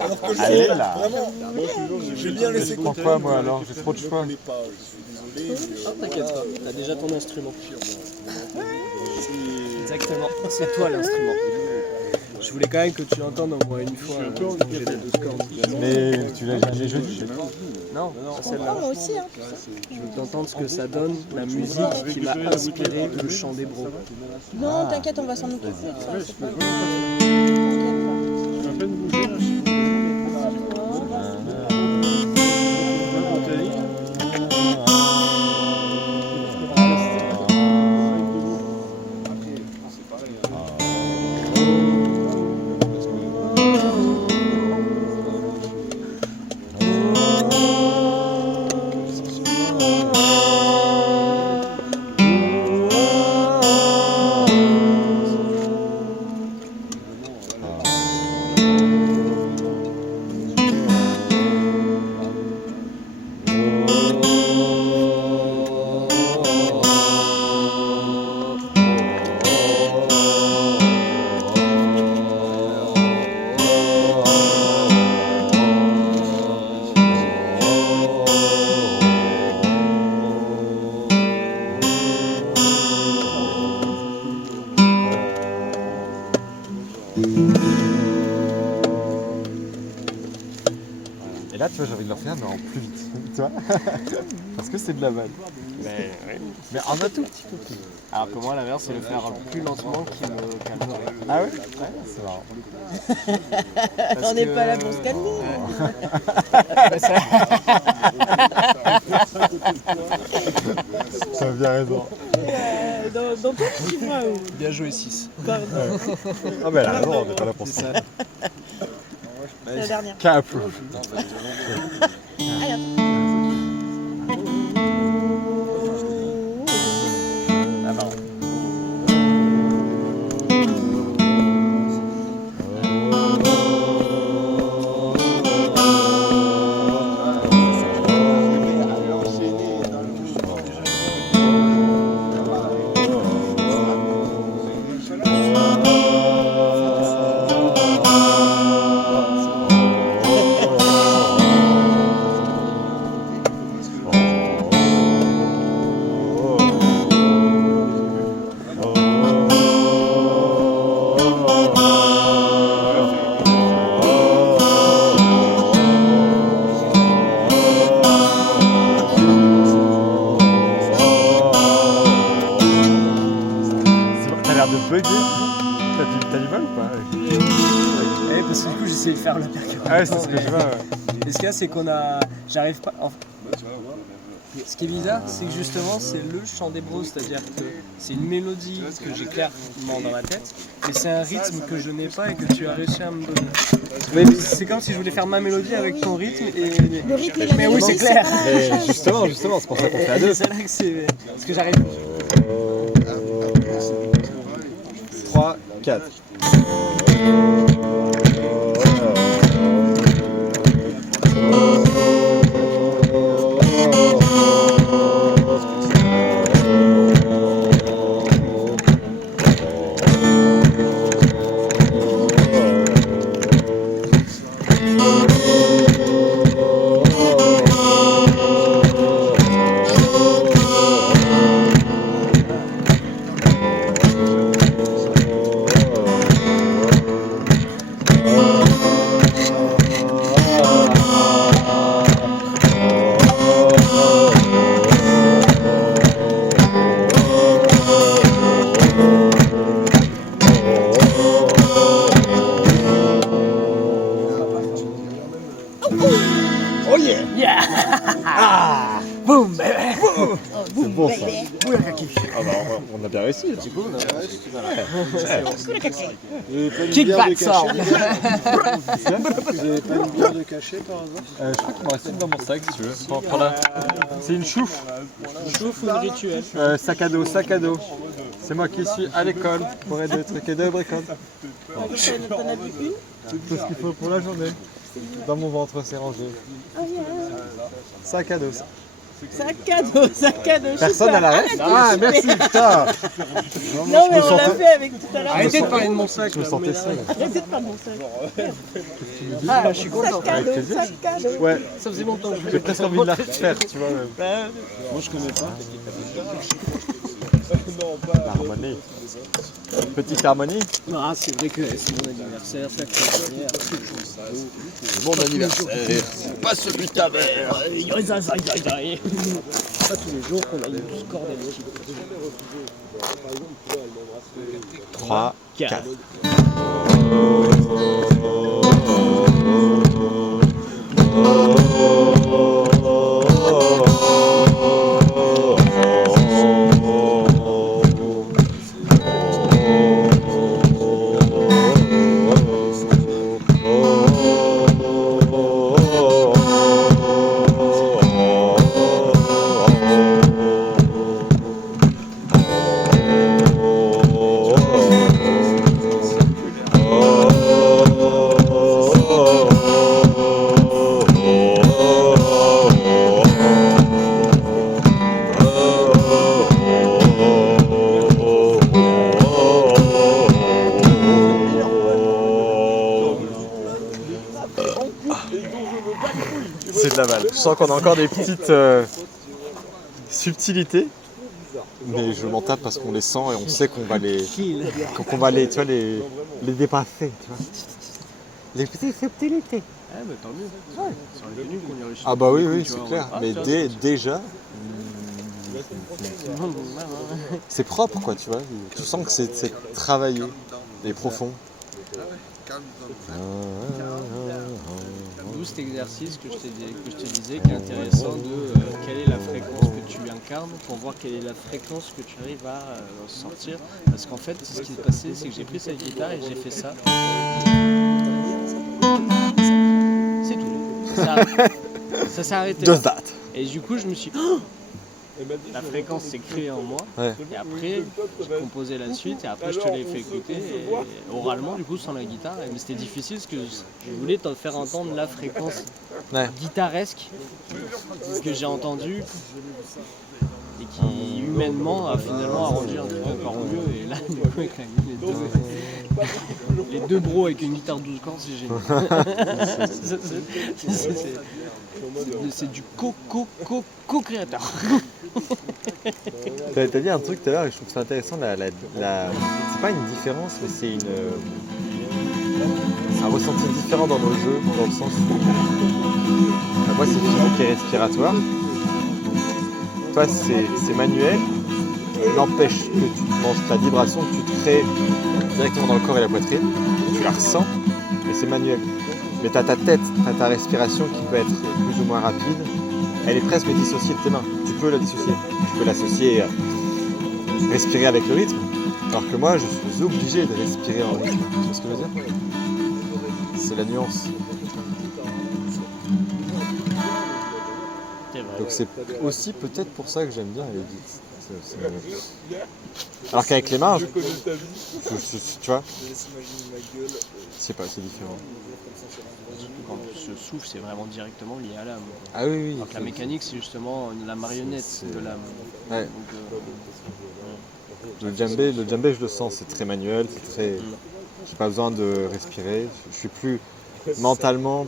Alors que Elle est là. vraiment, j'ai bien laissé Je prends quoi moi alors? J'ai trop de choix. Je suis désolé. T'inquiète pas, t'as déjà ton instrument. Exactement, c'est toi l'instrument. Je voulais quand même que tu l'entendes au moins une fois. J'ai des 12 cordes. Mais tu l'as jamais jeudi? Non, pas celle-là. Moi aussi, hein. Je veux t'entendre ce que ça donne, la musique qui m'a inspiré le chant des bros. Non, t'inquiète, on va s'en occuper. Ça, c'est pas grave. Je vais à peine bouger là. Et là, tu vois, j'ai envie de le refaire, mais en plus vite. Tu vois? Parce que c'est de la balle. Mais en un tout petit peu plus. Alors que moi, l'inverse, c'est le faire plus lentement qui me calmerait. Ah ouais? Ouais, c'est marrant. On n'est pas là pour se calmer. Ça a bien raison. Dans ton petit voix. Bien joué 6. Ah mais elle a raison, on n'est pas là pour ça. C'est la dernière. K-approve. Allez, attends. Ah non. T'as l'air de bugger. T'as du mal ou pas? Eh, parce que du coup, j'essaie de faire le percutant. Ah ouais, c'est ce que je vois. Ouais. Et ce qu'il y a, c'est qu'on a. J'arrive pas. Ce qui est bizarre, c'est que justement, c'est le chant des bros, c'est-à-dire que c'est une mélodie que j'ai clairement dans la tête, mais c'est un rythme que je n'ai pas et que tu as réussi à me donner. Mais c'est comme si je voulais faire ma mélodie avec ton rythme et. Le rythme et la Mais oui, mélodie, c'est clair. pas la même chose. Justement, c'est pour ça qu'on fait à deux. C'est là que c'est. Parce que j'arrive. 3, 4. C'est bon ça. Ah bah, on a bien réussi. C'est cool. Kickback sound. Vous avez pas une bière de cachet par hasard? Je crois qu'il m'en reste une dans mon sac si tu veux. Prends là. C'est une chouffe. Chauffe ou une rituel? Sac à dos, sac à dos. C'est moi qui suis à l'école pour aider trucs et de bricole. T'en as vu une? Tout ce qu'il faut pour la journée. Dans mon ventre c'est rangé. Sac à dos. Sac à dos, sac à dos. Personne à l'arrêt? Ah merci putain. Non mais on l'a fait avec tout à l'heure. Arrêtez de parler de mon sac. Je me sentais seul. Arrêtez de parler de mon sac. Ah, je suis content. Sac à dos, plaisir. sac à dos. Ouais, Ça faisait longtemps que je j'ai voulais presque envie de la refaire, tu vois même. Moi je connais pas. Harmonie. Petite harmonie. Ah, c'est vrai que c'est mon anniversaire, ça fait Bon anniversaire. Pas celui de ta mère. pas tous les jours qu'on a eu du score d'énergie. 3, 4. C'est de la balle. Je sens qu'on a encore des petites subtilités. Mais je m'en tape parce qu'on les sent et on sait qu'on va les, tu vois, les dépasser. Tu vois. Les petites subtilités. Ah, bah tant mieux. Sur les venues qu'on y réussit. Ah bah oui, oui, Tu c'est vois, clair. ah, Mais tu vois, déjà, c'est propre quoi, tu vois. Tu sens que c'est travaillé et profond. D'où cet exercice que je te disais qui est intéressant de quelle est la fréquence que tu incarnes pour voir quelle est la fréquence que tu arrives à sortir. Parce qu'en fait, ce qui s'est passé, c'est que j'ai pris cette guitare et j'ai fait ça. C'est tout. Ça s'est arrêté. Just là. that. Et du coup, je me suis dit, oh, la fréquence s'est créée en moi. Ouais. Et après, j'ai composé la suite et après, je te l'ai fait écouter et oralement, du coup, sans la guitare. Mais c'était difficile parce que je voulais te faire entendre la fréquence Ouais. guitaresque que j'ai entendue et qui humainement a finalement arrangé un truc encore mieux. Et là, du coup, avec les deux bros avec une guitare 12 cordes, c'est génial. C'est du co-créateur. T'as dit un truc tout à l'heure et je trouve ça intéressant. C'est pas une différence, mais c'est un ressenti différent dans nos jeux, dans le sens où moi c'est physique et respiratoire. Toi c'est manuel, n'empêche que tu te manges ta vibration que tu te crées directement dans le corps et la poitrine, tu la ressens et c'est manuel. Mais t'as ta tête, t'as ta respiration qui peut être plus ou moins rapide, elle est presque dissociée de tes mains. Tu peux la dissocier, tu peux l'associer respirer avec le rythme, alors que moi je suis obligé de respirer en rythme. Tu vois ce que je veux dire? C'est la nuance. C'est vrai. Donc c'est aussi peut-être pour ça que j'aime bien les beats. Alors qu'avec les mains, Je connais ta vie. tu vois, Je laisse imaginer ma gueule. je sais pas, c'est différent. Quand ce souffle, c'est vraiment directement lié à l'âme. Ah oui, oui. Alors que la mécanique, c'est justement la marionnette C'est- de l'âme. Ouais. Donc, Le djembé, je le sens, c'est très manuel, c'est très. J'ai pas besoin de respirer. Je suis plus mentalement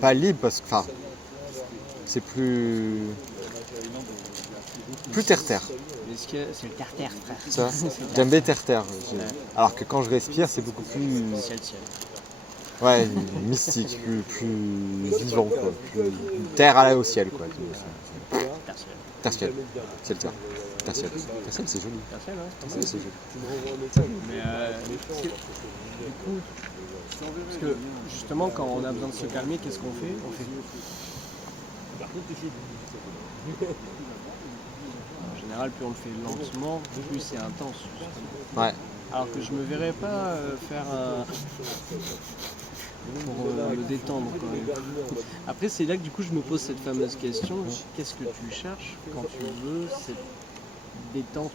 pas libre parce que, enfin, c'est plus terre-terre. mais c'est le terre-terre, frère. Ça, C'est le djembé terre-terre. Ouais. Alors que quand je respire, c'est beaucoup plus, ciel-ciel. ouais, mystique, plus vivant, quoi. Plus terre au ciel, quoi. Terre-ciel. Terre-ciel, ciel-terre. Terre-ciel. Terre-ciel, c'est joli. Terre-ciel, ouais. Terre-ciel, c'est joli. Mais du coup, parce que justement, quand on a besoin de se calmer, qu'est-ce qu'on fait? On fait. En général, plus on le fait lentement, plus c'est intense. Justement. Ouais. Alors que je me verrais pas faire un. Pour le détendre quand même. Après, c'est là que du coup je me pose cette fameuse question, qu'est-ce que tu cherches quand tu veux cette détente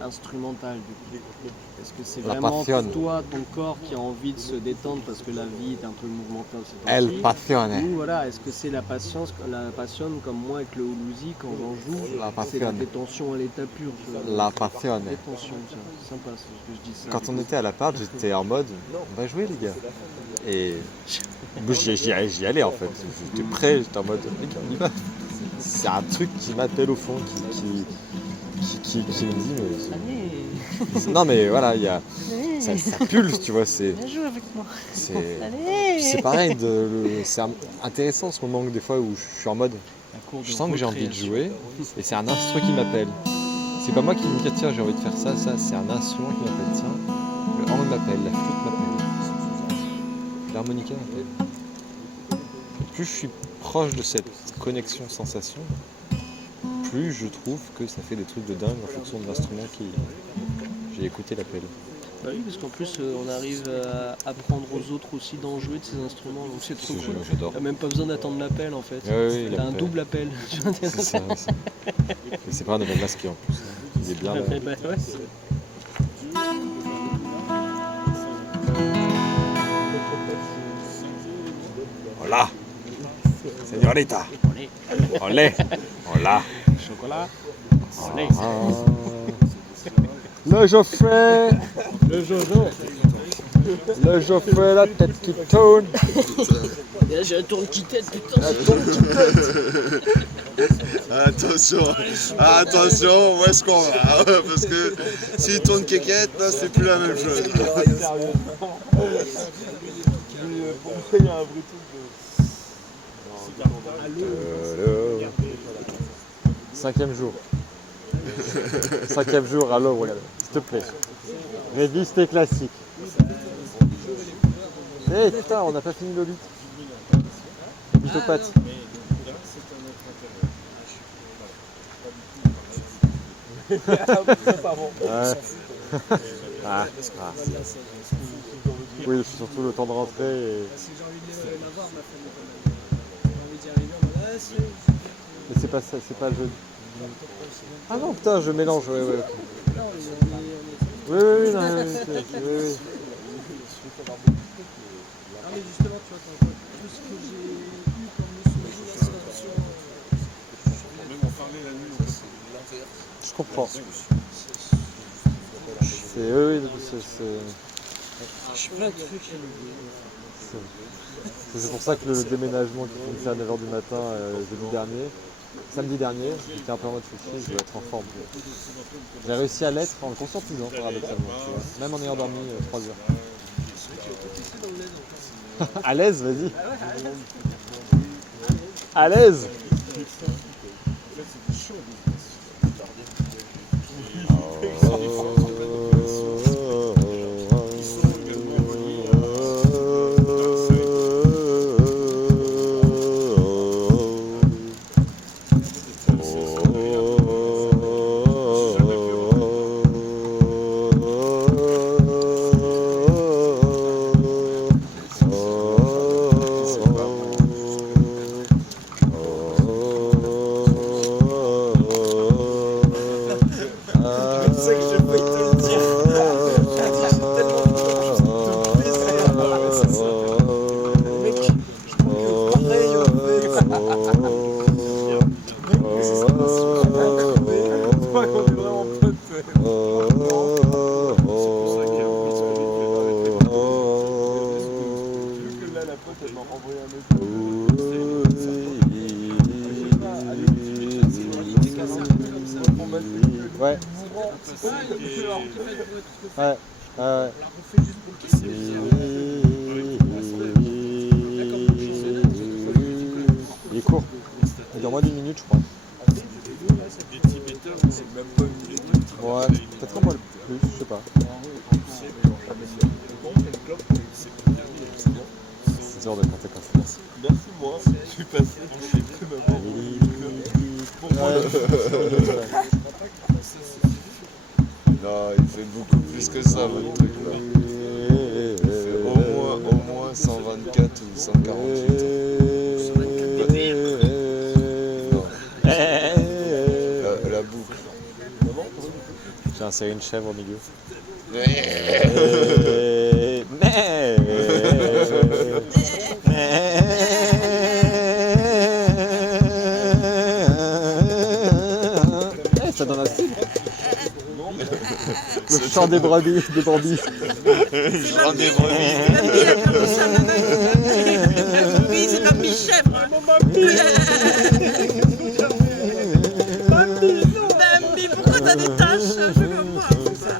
instrumentale du coup? Est-ce que c'est La vraiment passion. pour toi, ton corps qui a envie de se détendre parce que la vie est un peu mouvementée en ces El temps-ci? passione. Ou voilà, est-ce que c'est la passion comme moi avec le Houlouzi quand j'en joue, La c'est la passion. détention à l'état pur. La passion. Détention, tiens, sympa ce que je dis ça. Quand on était à l'appart, j'étais en mode on va jouer les gars. Et moi, j'y allais en fait. J'étais prêt, j'étais en mode les gars, on y va. C'est un truc qui m'appelle au fond, qui me dit mais. Non mais voilà, il y a. Ça pulse, tu vois, c'est. Viens jouer avec moi. C'est Allez. c'est pareil, c'est intéressant ce moment des fois où je suis en mode La cour de je sens que j'ai envie de recréation. jouer et c'est un instru qui m'appelle. C'est pas moi qui me dis tiens j'ai envie de faire ça, c'est un instrument qui m'appelle tiens. Le horn m'appelle, la flûte m'appelle, l'harmonica m'appelle. Et plus je suis proche de cette connexion sensation, plus je trouve que ça fait des trucs de dingue en fonction de l'instrument qui j'ai écouté l'appel. Bah oui, parce qu'en plus on arrive à apprendre aux autres aussi d'en jouer de ces instruments, donc c'est trop cool. J'adore. T'as même pas besoin d'attendre l'appel en fait. Ouais, oui, T'as un l'appel. double appel. C'est ça. Et c'est pas un appel masqué en plus. Il est bien là. Bah ouais. Hola, señorita. Olé. Hola. Chocolat. Olé. Le Geoffrey. Le Jojo. Le Geoffrey, la tête qui tourne. Là, j'ai un tourne qui tête, putain. Attention, où est-ce qu'on va? Parce que s'il tourne quéquette, là, c'est plus la même chose. Cinquième jour. Cinquième jour, allô, regarde. S'il te plaît. Révise tes classiques. Eh putain, on n'a pas fini le lutte. Mythopathe. Ouais. Ah. Oui, c'est surtout le temps de rentrer. Et... Mais c'est pas ça, c'est pas le jeu. Ah non, putain, je mélange, ouais, ouais. Oui, oui, oui, non, oui, oui, oui. mais justement, tu vois, quand tout ce que j'ai eu comme leçon de méditation, Je comprends. C'est eux, oui, c'est plein de trucs. c'est pour ça que le déménagement qui finissait à 9h du matin samedi dernier, j'étais un peu en mode foutu, je dois être en forme. J'ai réussi à l'être en le conscientisant, paradoxalement, tu vois. Même en ayant dormi 3 heures. À l'aise, vas-y. À l'aise. pote, elle m'a envoyé un message. Ouais. Ouais. Il est court. Il dure moins d'10 minutes, je crois. Ouais, peut-être un poil plus, je sais pas. C'est dur de compter comme ça. Merci, moi. Je suis passé chez maman. Non, il fait beaucoup plus que ça, votre truc là. Il fait au moins 124 ou 148. Non. La boucle. J'ai inséré une chèvre au milieu. Ça donne un style. Le chant des brebis, des brebis. J'en ai vraiment. C'est ma mi-chèvre. Bambi, pourquoi t'as des taches? Je veux voir ça.